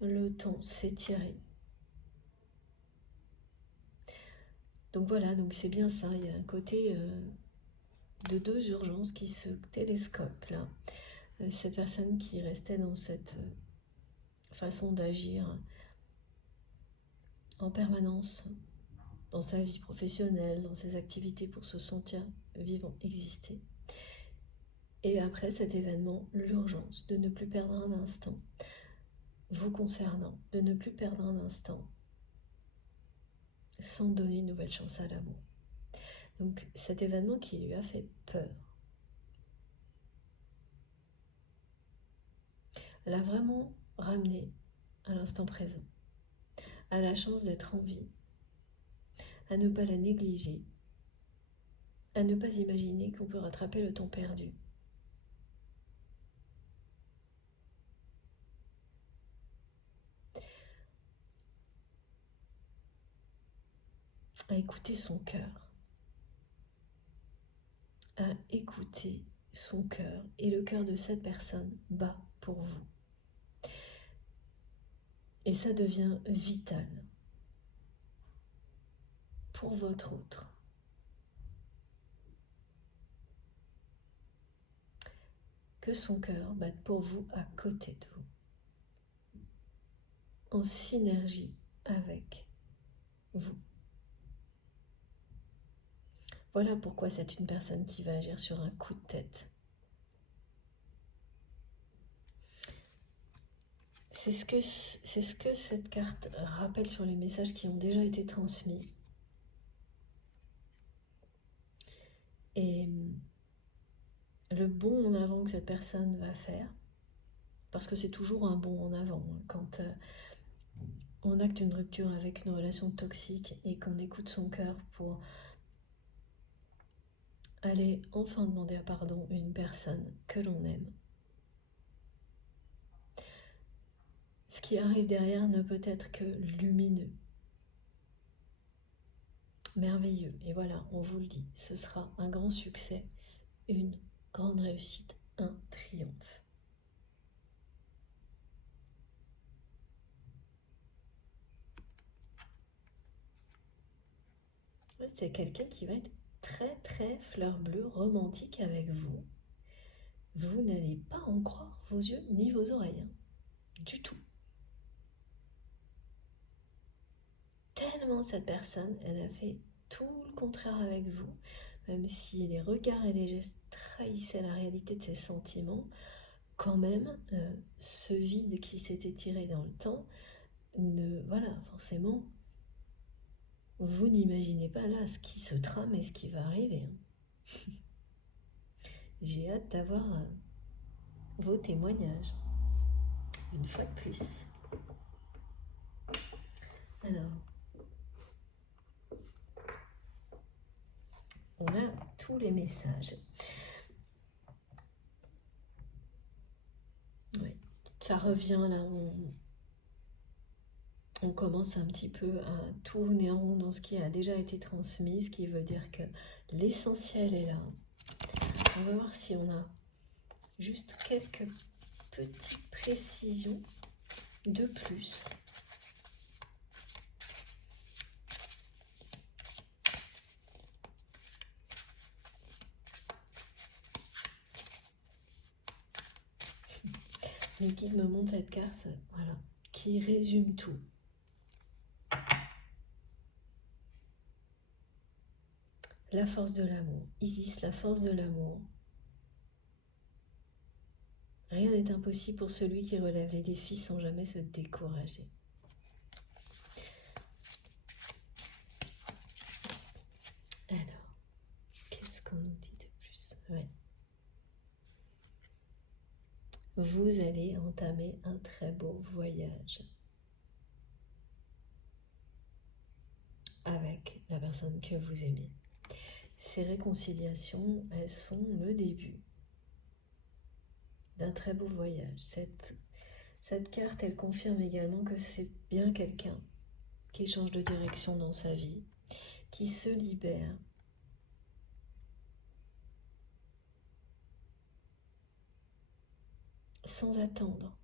le temps s'étirer. Donc voilà, donc c'est bien ça, il y a un côté de deux urgences qui se télescopent là. Cette personne qui restait dans cette façon d'agir en permanence dans sa vie professionnelle, dans ses activités pour se sentir vivant, exister. Et après cet événement, l'urgence de ne plus perdre un instant, vous concernant, de ne plus perdre un instant, sans donner une nouvelle chance à l'amour. Donc cet événement qui lui a fait peur, l'a vraiment ramené à l'instant présent, à la chance d'être en vie, à ne pas la négliger, à ne pas imaginer qu'on peut rattraper le temps perdu. À écouter son cœur, à écouter son cœur, et le cœur de cette personne bat pour vous. Et ça devient vital pour votre autre. Que son cœur batte pour vous à côté de vous, en synergie avec vous. Voilà pourquoi c'est une personne qui va agir sur un coup de tête. C'est ce que cette carte rappelle sur les messages qui ont déjà été transmis. Et le bond en avant que cette personne va faire, parce que c'est toujours un bond en avant, hein, quand on acte une rupture avec une relation toxique et qu'on écoute son cœur pour aller enfin demander pardon à une personne que l'on aime. Ce qui arrive derrière ne peut être que lumineux, merveilleux. Et voilà, on vous le dit, ce sera un grand succès, une grande réussite, un triomphe. C'est quelqu'un qui va être très très fleur bleue, romantique avec vous. Vous n'allez pas en croire vos yeux ni vos oreilles, hein, du tout. Tellement cette personne, elle a fait tout le contraire avec vous, même si les regards et les gestes trahissaient la réalité de ses sentiments, quand même, ce vide qui s'était tiré dans le temps, voilà, forcément, vous n'imaginez pas là ce qui se trame et ce qui va arriver. Hein. J'ai hâte d'avoir vos témoignages, une fois de plus. Alors, on a tous les messages. Ouais, ça revient là, on commence un petit peu à tourner en rond dans ce qui a déjà été transmis, ce qui veut dire que l'essentiel est là. On va voir si on a juste quelques petites précisions de plus. Les guides me montrent cette carte, voilà, qui résume tout. La force de l'amour. Isis, la force de l'amour. Rien n'est impossible pour celui qui relève les défis sans jamais se décourager. Alors, qu'est-ce qu'on nous dit de plus? Ouais. Vous allez entamer un très beau voyage avec la personne que vous aimez. Ces réconciliations, elles sont le début d'un très beau voyage. Cette carte, elle confirme également que c'est bien quelqu'un qui change de direction dans sa vie, qui se libère, sans attendre.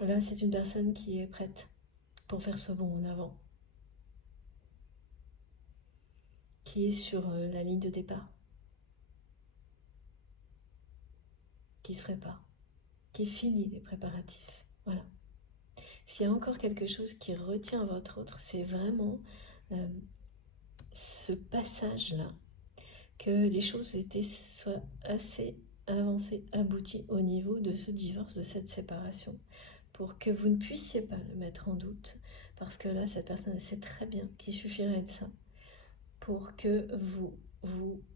Là, c'est une personne qui est prête pour faire ce bond en avant, qui est sur la ligne de départ, qui se prépare, qui finit les préparatifs. Voilà. S'il y a encore quelque chose qui retient votre autre, c'est vraiment ce passage-là, que les choses soient assez avancées, abouties au niveau de ce divorce, de cette séparation, pour que vous ne puissiez pas le mettre en doute, parce que là, cette personne sait très bien qu'il suffirait de ça pour que vous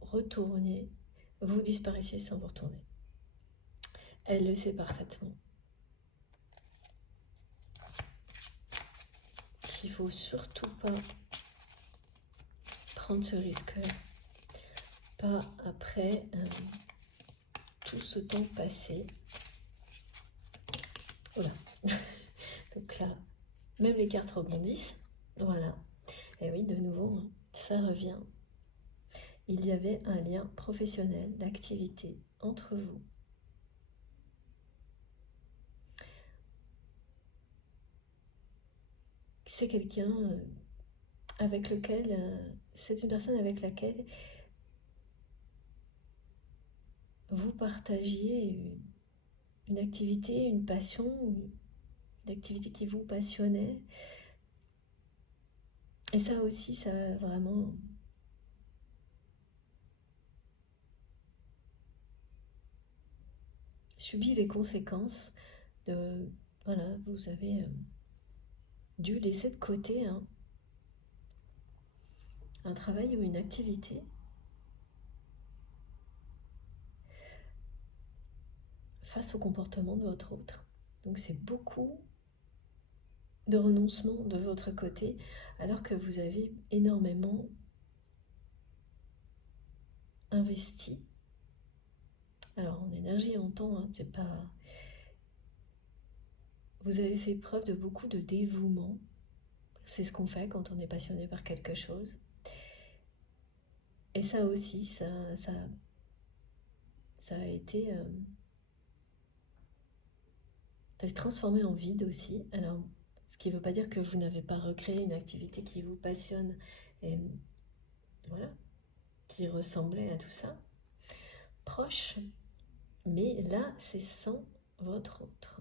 retourniez, vous disparaissiez sans vous retourner. Elle le sait parfaitement. Il ne faut surtout pas prendre ce risque-là. Pas après tout ce temps passé. Voilà. Donc là, même les cartes rebondissent. Voilà. Et oui, de nouveau, hein, ça revient. Il y avait un lien professionnel d'activité entre vous. C'est quelqu'un avec lequel, c'est une personne avec laquelle vous partagiez une activité, une passion, une activité qui vous passionnait. Et ça aussi, ça a vraiment subi les conséquences de... Voilà, vous avez dû laisser de côté un travail ou une activité face au comportement de votre autre. Donc c'est beaucoup de renoncement de votre côté, alors que vous avez énormément investi. Alors en énergie, en temps, hein, c'est pas... Vous avez fait preuve de beaucoup de dévouement. C'est ce qu'on fait quand on est passionné par quelque chose. Et ça aussi, ça a été... ça s'est transformé en vide aussi. Alors, ce qui ne veut pas dire que vous n'avez pas recréé une activité qui vous passionne et voilà, qui ressemblait à tout ça. Proche, mais là, c'est sans votre autre.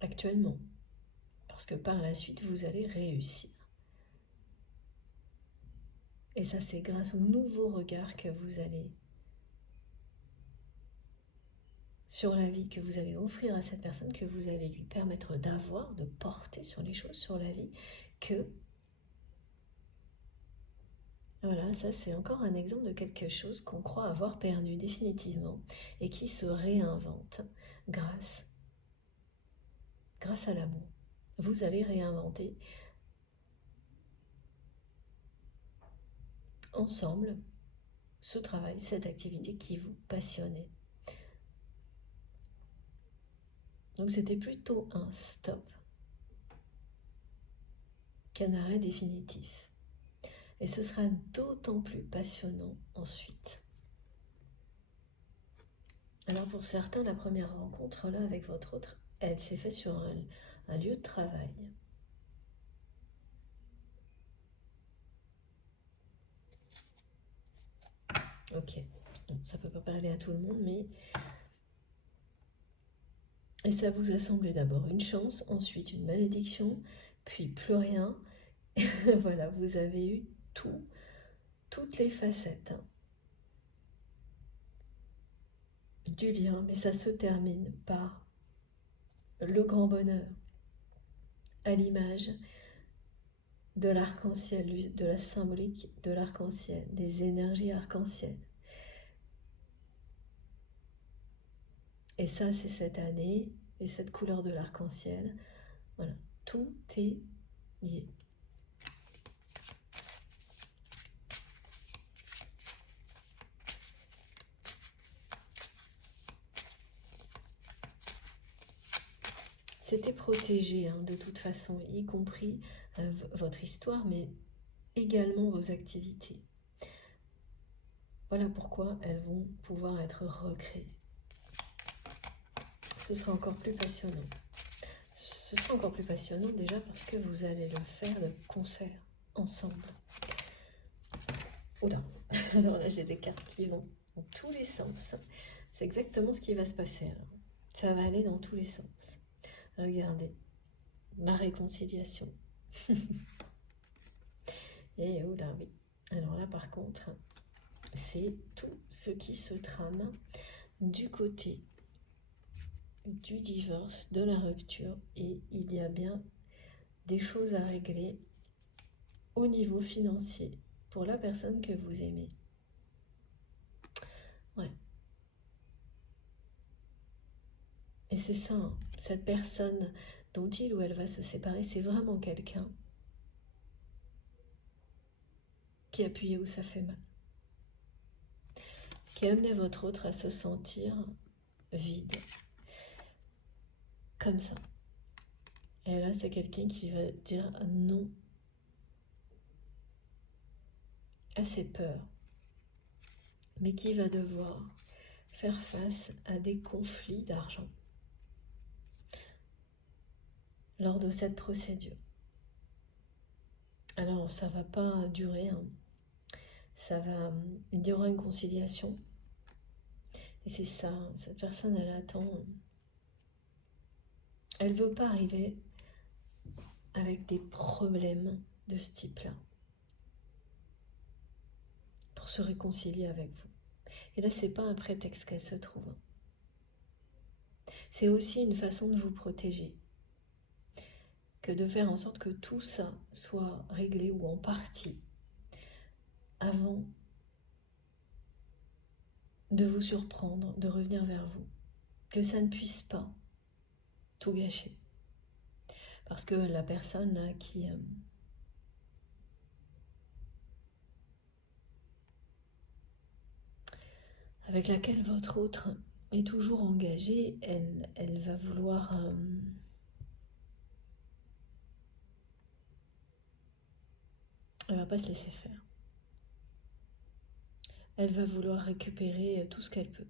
Actuellement. Parce que par la suite, vous allez réussir. Et ça, c'est grâce au nouveau regard que vous allez sur la vie, que vous allez offrir à cette personne, que vous allez lui permettre d'avoir, de porter sur les choses, sur la vie, que... Voilà, ça c'est encore un exemple de quelque chose qu'on croit avoir perdu définitivement et qui se réinvente grâce à l'amour. Vous allez réinventer ensemble ce travail, cette activité qui vous passionnait. Donc c'était plutôt un stop qu'un arrêt définitif. Et ce sera d'autant plus passionnant ensuite. Alors pour certains, la première rencontre là avec votre autre, elle s'est faite sur un lieu de travail. Ok, ça peut pas parler à tout le monde, mais... Et ça vous a semblé d'abord une chance, ensuite une malédiction, puis plus rien. Voilà, vous avez eu toutes les facettes du lien, mais ça se termine par le grand bonheur, à l'image de l'arc-en-ciel, de la symbolique de l'arc-en-ciel, des énergies arc-en-ciel. Et ça, c'est cette année, et cette couleur de l'arc-en-ciel. Voilà, tout est lié. C'était protégé de toute façon, y compris votre histoire, mais également vos activités. Voilà pourquoi elles vont pouvoir être recréées. Ce sera encore plus passionnant. Ce sera encore plus passionnant déjà parce que vous allez le faire de concert, ensemble. Oula, alors là j'ai des cartes qui vont dans tous les sens. C'est exactement ce qui va se passer. Alors. Ça va aller dans tous les sens. Regardez, la réconciliation. Et oula, oui. Alors là par contre, c'est tout ce qui se trame du côté du divorce, de la rupture, et il y a bien des choses à régler au niveau financier pour la personne que vous aimez. Ouais. Et c'est ça, cette personne dont il ou elle va se séparer, c'est vraiment quelqu'un qui appuie où ça fait mal, qui a amené votre autre à se sentir vide, comme ça. Et là, c'est quelqu'un qui va dire non à ses peurs, mais qui va devoir faire face à des conflits d'argent lors de cette procédure. Alors, ça va pas durer, il y aura une conciliation. Et c'est ça, cette personne, elle attend. Elle veut pas arriver avec des problèmes de ce type-là pour se réconcilier avec vous. Et là, c'est pas un prétexte qu'elle se trouve. C'est aussi une façon de vous protéger, que de faire en sorte que tout ça soit réglé ou en partie avant de vous surprendre, de revenir vers vous. Que ça ne puisse pas tout gâcher. Parce que la personne là qui... avec laquelle votre autre est toujours engagée, elle va vouloir... elle va pas se laisser faire. Elle va vouloir récupérer tout ce qu'elle peut.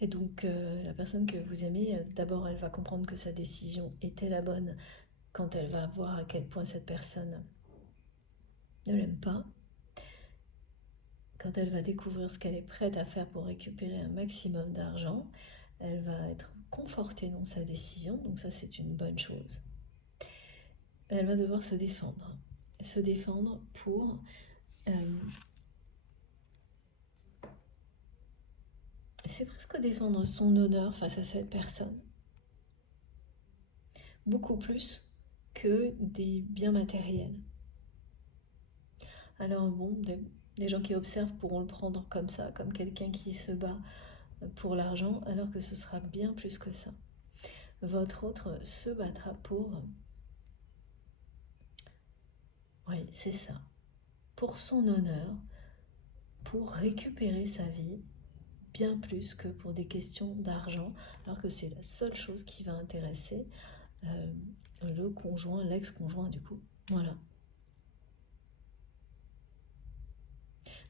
Et donc, la personne que vous aimez, d'abord, elle va comprendre que sa décision était la bonne quand elle va voir à quel point cette personne ne l'aime pas. Quand elle va découvrir ce qu'elle est prête à faire pour récupérer un maximum d'argent, elle va être confortée dans sa décision, donc ça c'est une bonne chose. Elle va devoir se défendre pour c'est presque défendre son honneur face à cette personne. Beaucoup plus que des biens matériels. Alors bon, des gens qui observent pourront le prendre comme ça, comme quelqu'un qui se bat pour l'argent, alors que ce sera bien plus que ça. Votre autre se battra pour Oui, c'est ça. Pour son honneur, pour récupérer sa vie, bien plus que pour des questions d'argent, alors que c'est la seule chose qui va intéresser le conjoint, l'ex-conjoint du coup. Voilà.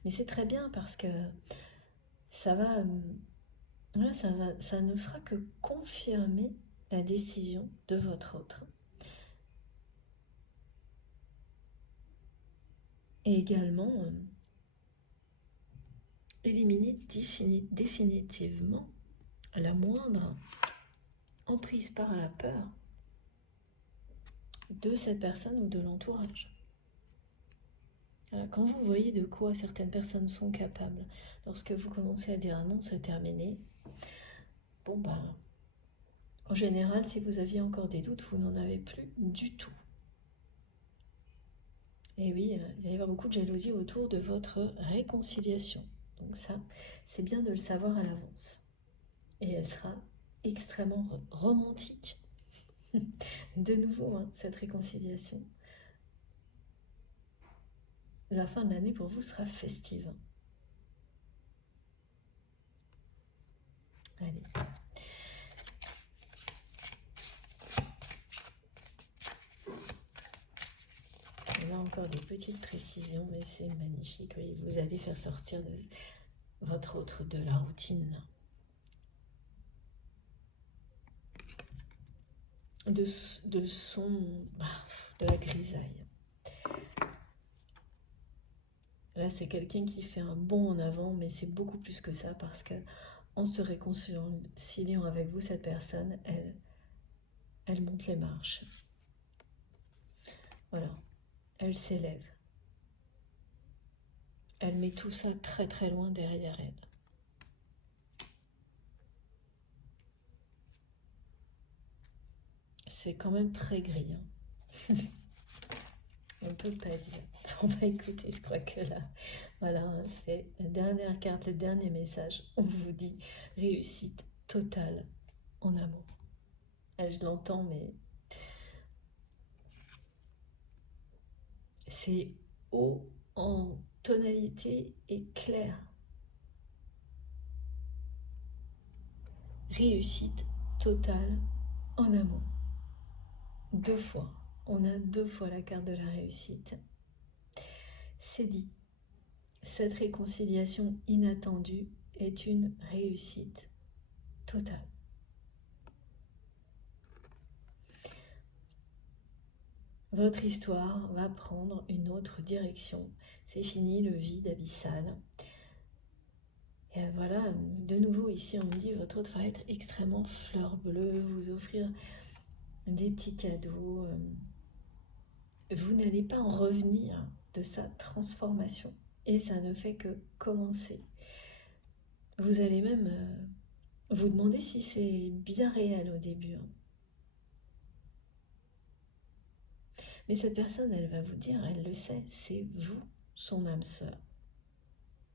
Mais c'est très bien parce que ça va, voilà, ça ne fera que confirmer la décision de votre autre. Et également, éliminer définitivement la moindre emprise par la peur de cette personne ou de l'entourage. Voilà, quand vous voyez de quoi certaines personnes sont capables, lorsque vous commencez à dire ah non, c'est terminé, bon ben, en général, si vous aviez encore des doutes, vous n'en avez plus du tout. Et oui, il va y avoir beaucoup de jalousie autour de votre réconciliation. Donc ça, c'est bien de le savoir à l'avance. Et elle sera extrêmement romantique. De nouveau, hein, cette réconciliation. La fin de l'année pour vous sera festive. Allez. Et là encore des petites précisions, mais c'est magnifique. Oui, vous allez faire sortir votre autre de la routine. De la grisaille. Là, c'est quelqu'un qui fait un bond en avant, mais c'est beaucoup plus que ça parce que en se réconciliant avec vous, cette personne, elle monte les marches. Voilà, elle s'élève. Elle met tout ça très très loin derrière elle. C'est quand même très gris. Hein. On ne peut pas dire. Bon bah écoutez, je crois que là, voilà, c'est la dernière carte, le dernier message. On vous dit réussite totale en amour. Je l'entends, mais c'est haut en tonalité et clair. Réussite totale en amour. 2 fois. On a 2 fois la carte de la réussite. C'est dit. Cette réconciliation inattendue est une réussite totale. Votre histoire va prendre une autre direction. C'est fini le vide abyssal. Et voilà, de nouveau ici on me dit votre autre va être extrêmement fleur bleue, vous offrir des petits cadeaux. Vous n'allez pas en revenir de sa transformation. Et ça ne fait que commencer. Vous allez même vous demander si c'est bien réel au début. Mais cette personne, elle va vous dire, elle le sait, c'est vous, son âme sœur,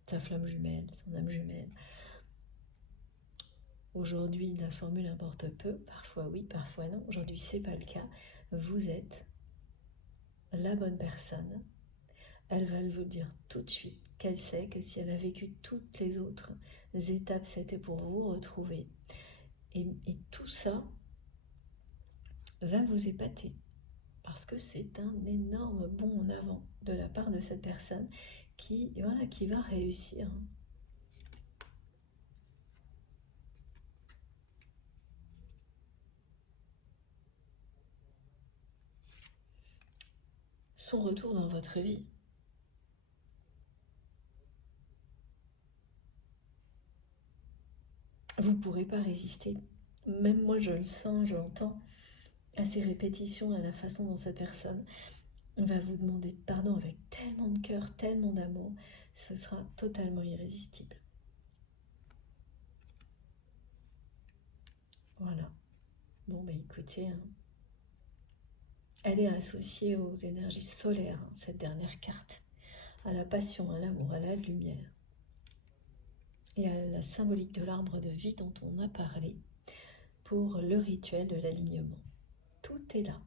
sa flamme jumelle, son âme jumelle. Aujourd'hui, la formule importe peu, parfois oui, parfois non. Aujourd'hui, c'est pas le cas. Vous êtes la bonne personne. Elle va vous dire tout de suite qu'elle sait que si elle a vécu toutes les autres étapes, c'était pour vous retrouver. Et tout ça va vous épater. Parce que c'est un énorme bond en avant de la part de cette personne qui va réussir. Son retour dans votre vie. Vous ne pourrez pas résister. Même moi, je le sens, je l'entends, à ces répétitions, à la façon dont cette personne va vous demander pardon avec tellement de cœur, tellement d'amour, ce sera totalement irrésistible. Voilà. Bon, bah écoutez, hein, elle est associée aux énergies solaires, hein, cette dernière carte, à la passion, à l'amour, à la lumière, et à la symbolique de l'arbre de vie dont on a parlé pour le rituel de l'alignement. Tout est là.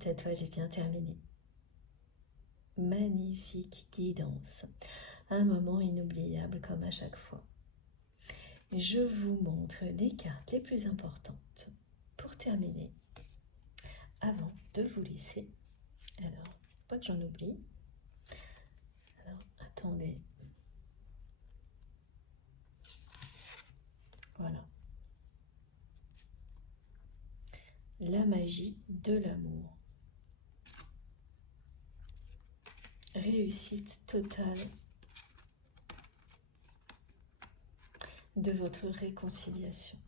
Cette fois, j'ai bien terminé. magnifique guidance. Un moment inoubliable comme à chaque fois. Je vous montre les cartes les plus importantes pour terminer. Avant de vous laisser, alors, pas que j'en oublie. Alors, attendez. Voilà. La magie de l'amour. Réussite totale de votre réconciliation.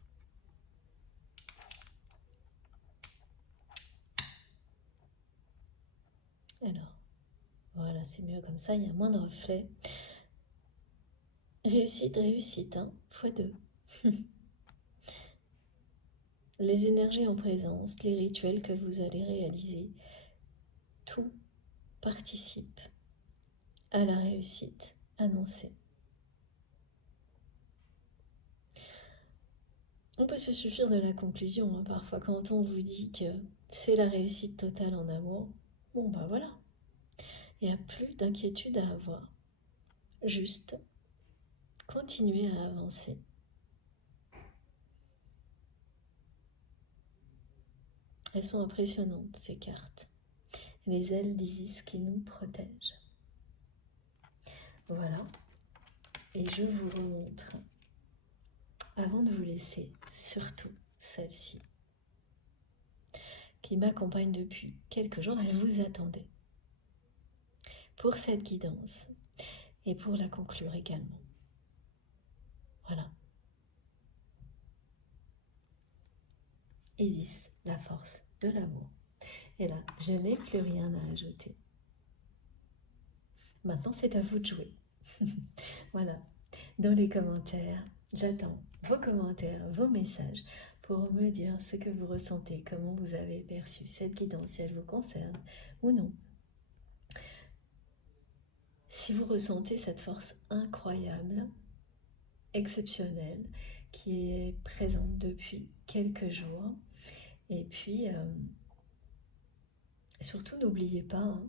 Alors, voilà, c'est mieux comme ça, il y a moins de reflets. Réussite, réussite, hein, x2. Les énergies en présence, les rituels que vous allez réaliser, tout participe à la réussite annoncée. On peut se suffire de la conclusion, hein, parfois quand on vous dit que c'est la réussite totale en amour, bon bah voilà, il n'y a plus d'inquiétude à avoir. Juste continuer à avancer. Elles sont impressionnantes, ces cartes. Les ailes d'Isis qui nous protègent. Voilà. Et je vous remontre, avant de vous laisser, surtout celle-ci, qui m'accompagne depuis quelques jours. Elle vous attendait pour cette guidance et pour la conclure également. Voilà. Isis, la force de l'amour. Et là, je n'ai plus rien à ajouter. Maintenant, c'est à vous de jouer. Voilà. Dans les commentaires, j'attends vos commentaires, vos messages pour me dire ce que vous ressentez, comment vous avez perçu cette guidance, si elle vous concerne ou non. Si vous ressentez cette force incroyable, exceptionnelle, qui est présente depuis quelques jours, et puis surtout n'oubliez pas, hein,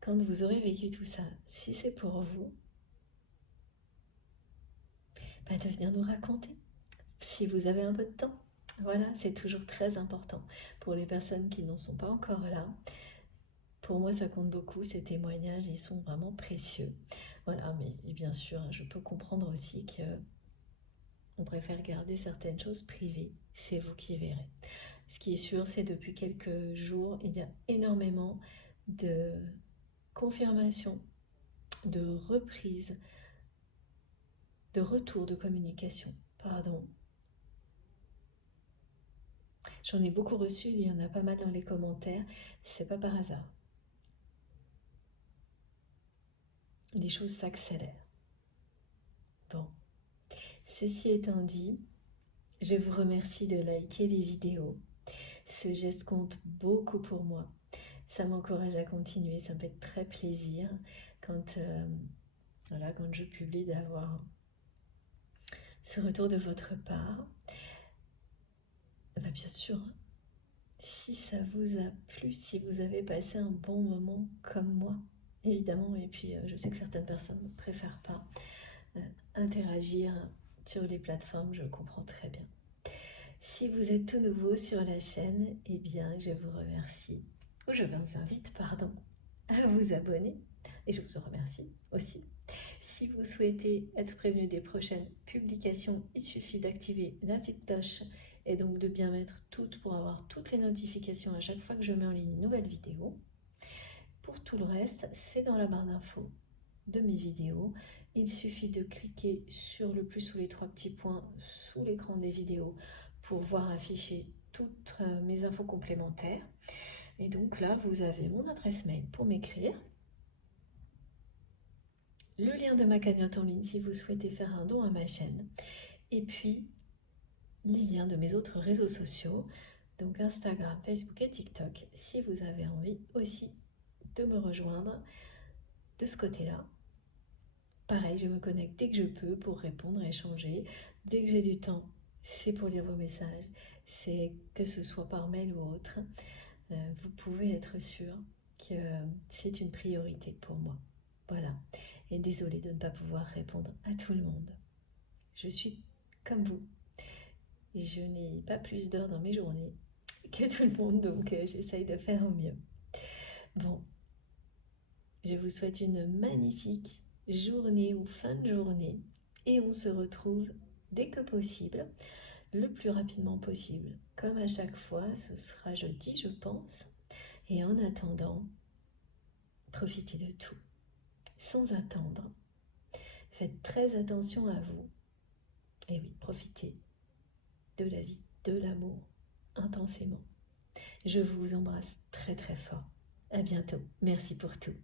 quand vous aurez vécu tout ça, si c'est pour vous, de venir nous raconter, si vous avez un peu de temps. Voilà, c'est toujours très important pour les personnes qui n'en sont pas encore là. Pour moi, ça compte beaucoup, ces témoignages, ils sont vraiment précieux. Voilà, mais bien sûr, je peux comprendre aussi que on préfère garder certaines choses privées. C'est vous qui verrez. Ce qui est sûr, c'est depuis quelques jours, il y a énormément de confirmations, de reprises, de retours de communication. Pardon. J'en ai beaucoup reçu, il y en a pas mal dans les commentaires. C'est pas par hasard. Les choses s'accélèrent. Bon, ceci étant dit, je vous remercie de liker les vidéos. Ce geste compte beaucoup pour moi. Ça m'encourage à continuer, ça me fait très plaisir quand, quand je publie d'avoir ce retour de votre part. Bien sûr, si ça vous a plu, si vous avez passé un bon moment comme moi, évidemment, et puis je sais que certaines personnes ne préfèrent pas interagir sur les plateformes, je le comprends très bien. Si vous êtes tout nouveau sur la chaîne, eh bien je vous remercie, ou je vous invite, pardon, à vous abonner, et je vous en remercie aussi. Si vous souhaitez être prévenu des prochaines publications, il suffit d'activer la petite cloche et donc de bien mettre toutes pour avoir toutes les notifications à chaque fois que je mets en ligne une nouvelle vidéo. Pour tout le reste, c'est dans la barre d'infos de mes vidéos. Il suffit de cliquer sur le plus ou les trois petits points sous l'écran des vidéos pour voir afficher toutes mes infos complémentaires. Et donc là, vous avez mon adresse mail pour m'écrire, le lien de ma cagnotte en ligne si vous souhaitez faire un don à ma chaîne, et puis les liens de mes autres réseaux sociaux, donc Instagram, Facebook et TikTok, si vous avez envie aussi de me rejoindre de ce côté-là. Pareil, je me connecte dès que je peux pour répondre, échanger. Dès que j'ai du temps, c'est pour lire vos messages. C'est que ce soit par mail ou autre. Vous pouvez être sûr que c'est une priorité pour moi. Voilà. Et désolée de ne pas pouvoir répondre à tout le monde. Je suis comme vous. Je n'ai pas plus d'heures dans mes journées que tout le monde, donc j'essaye de faire au mieux. Bon, je vous souhaite une magnifique journée ou fin de journée et on se retrouve dès que possible, le plus rapidement possible. Comme à chaque fois, ce sera jeudi, je pense. Et en attendant, profitez de tout, sans attendre. Faites très attention à vous. Et oui, profitez de la vie, de l'amour, intensément. Je vous embrasse très très fort. À bientôt. Merci pour tout.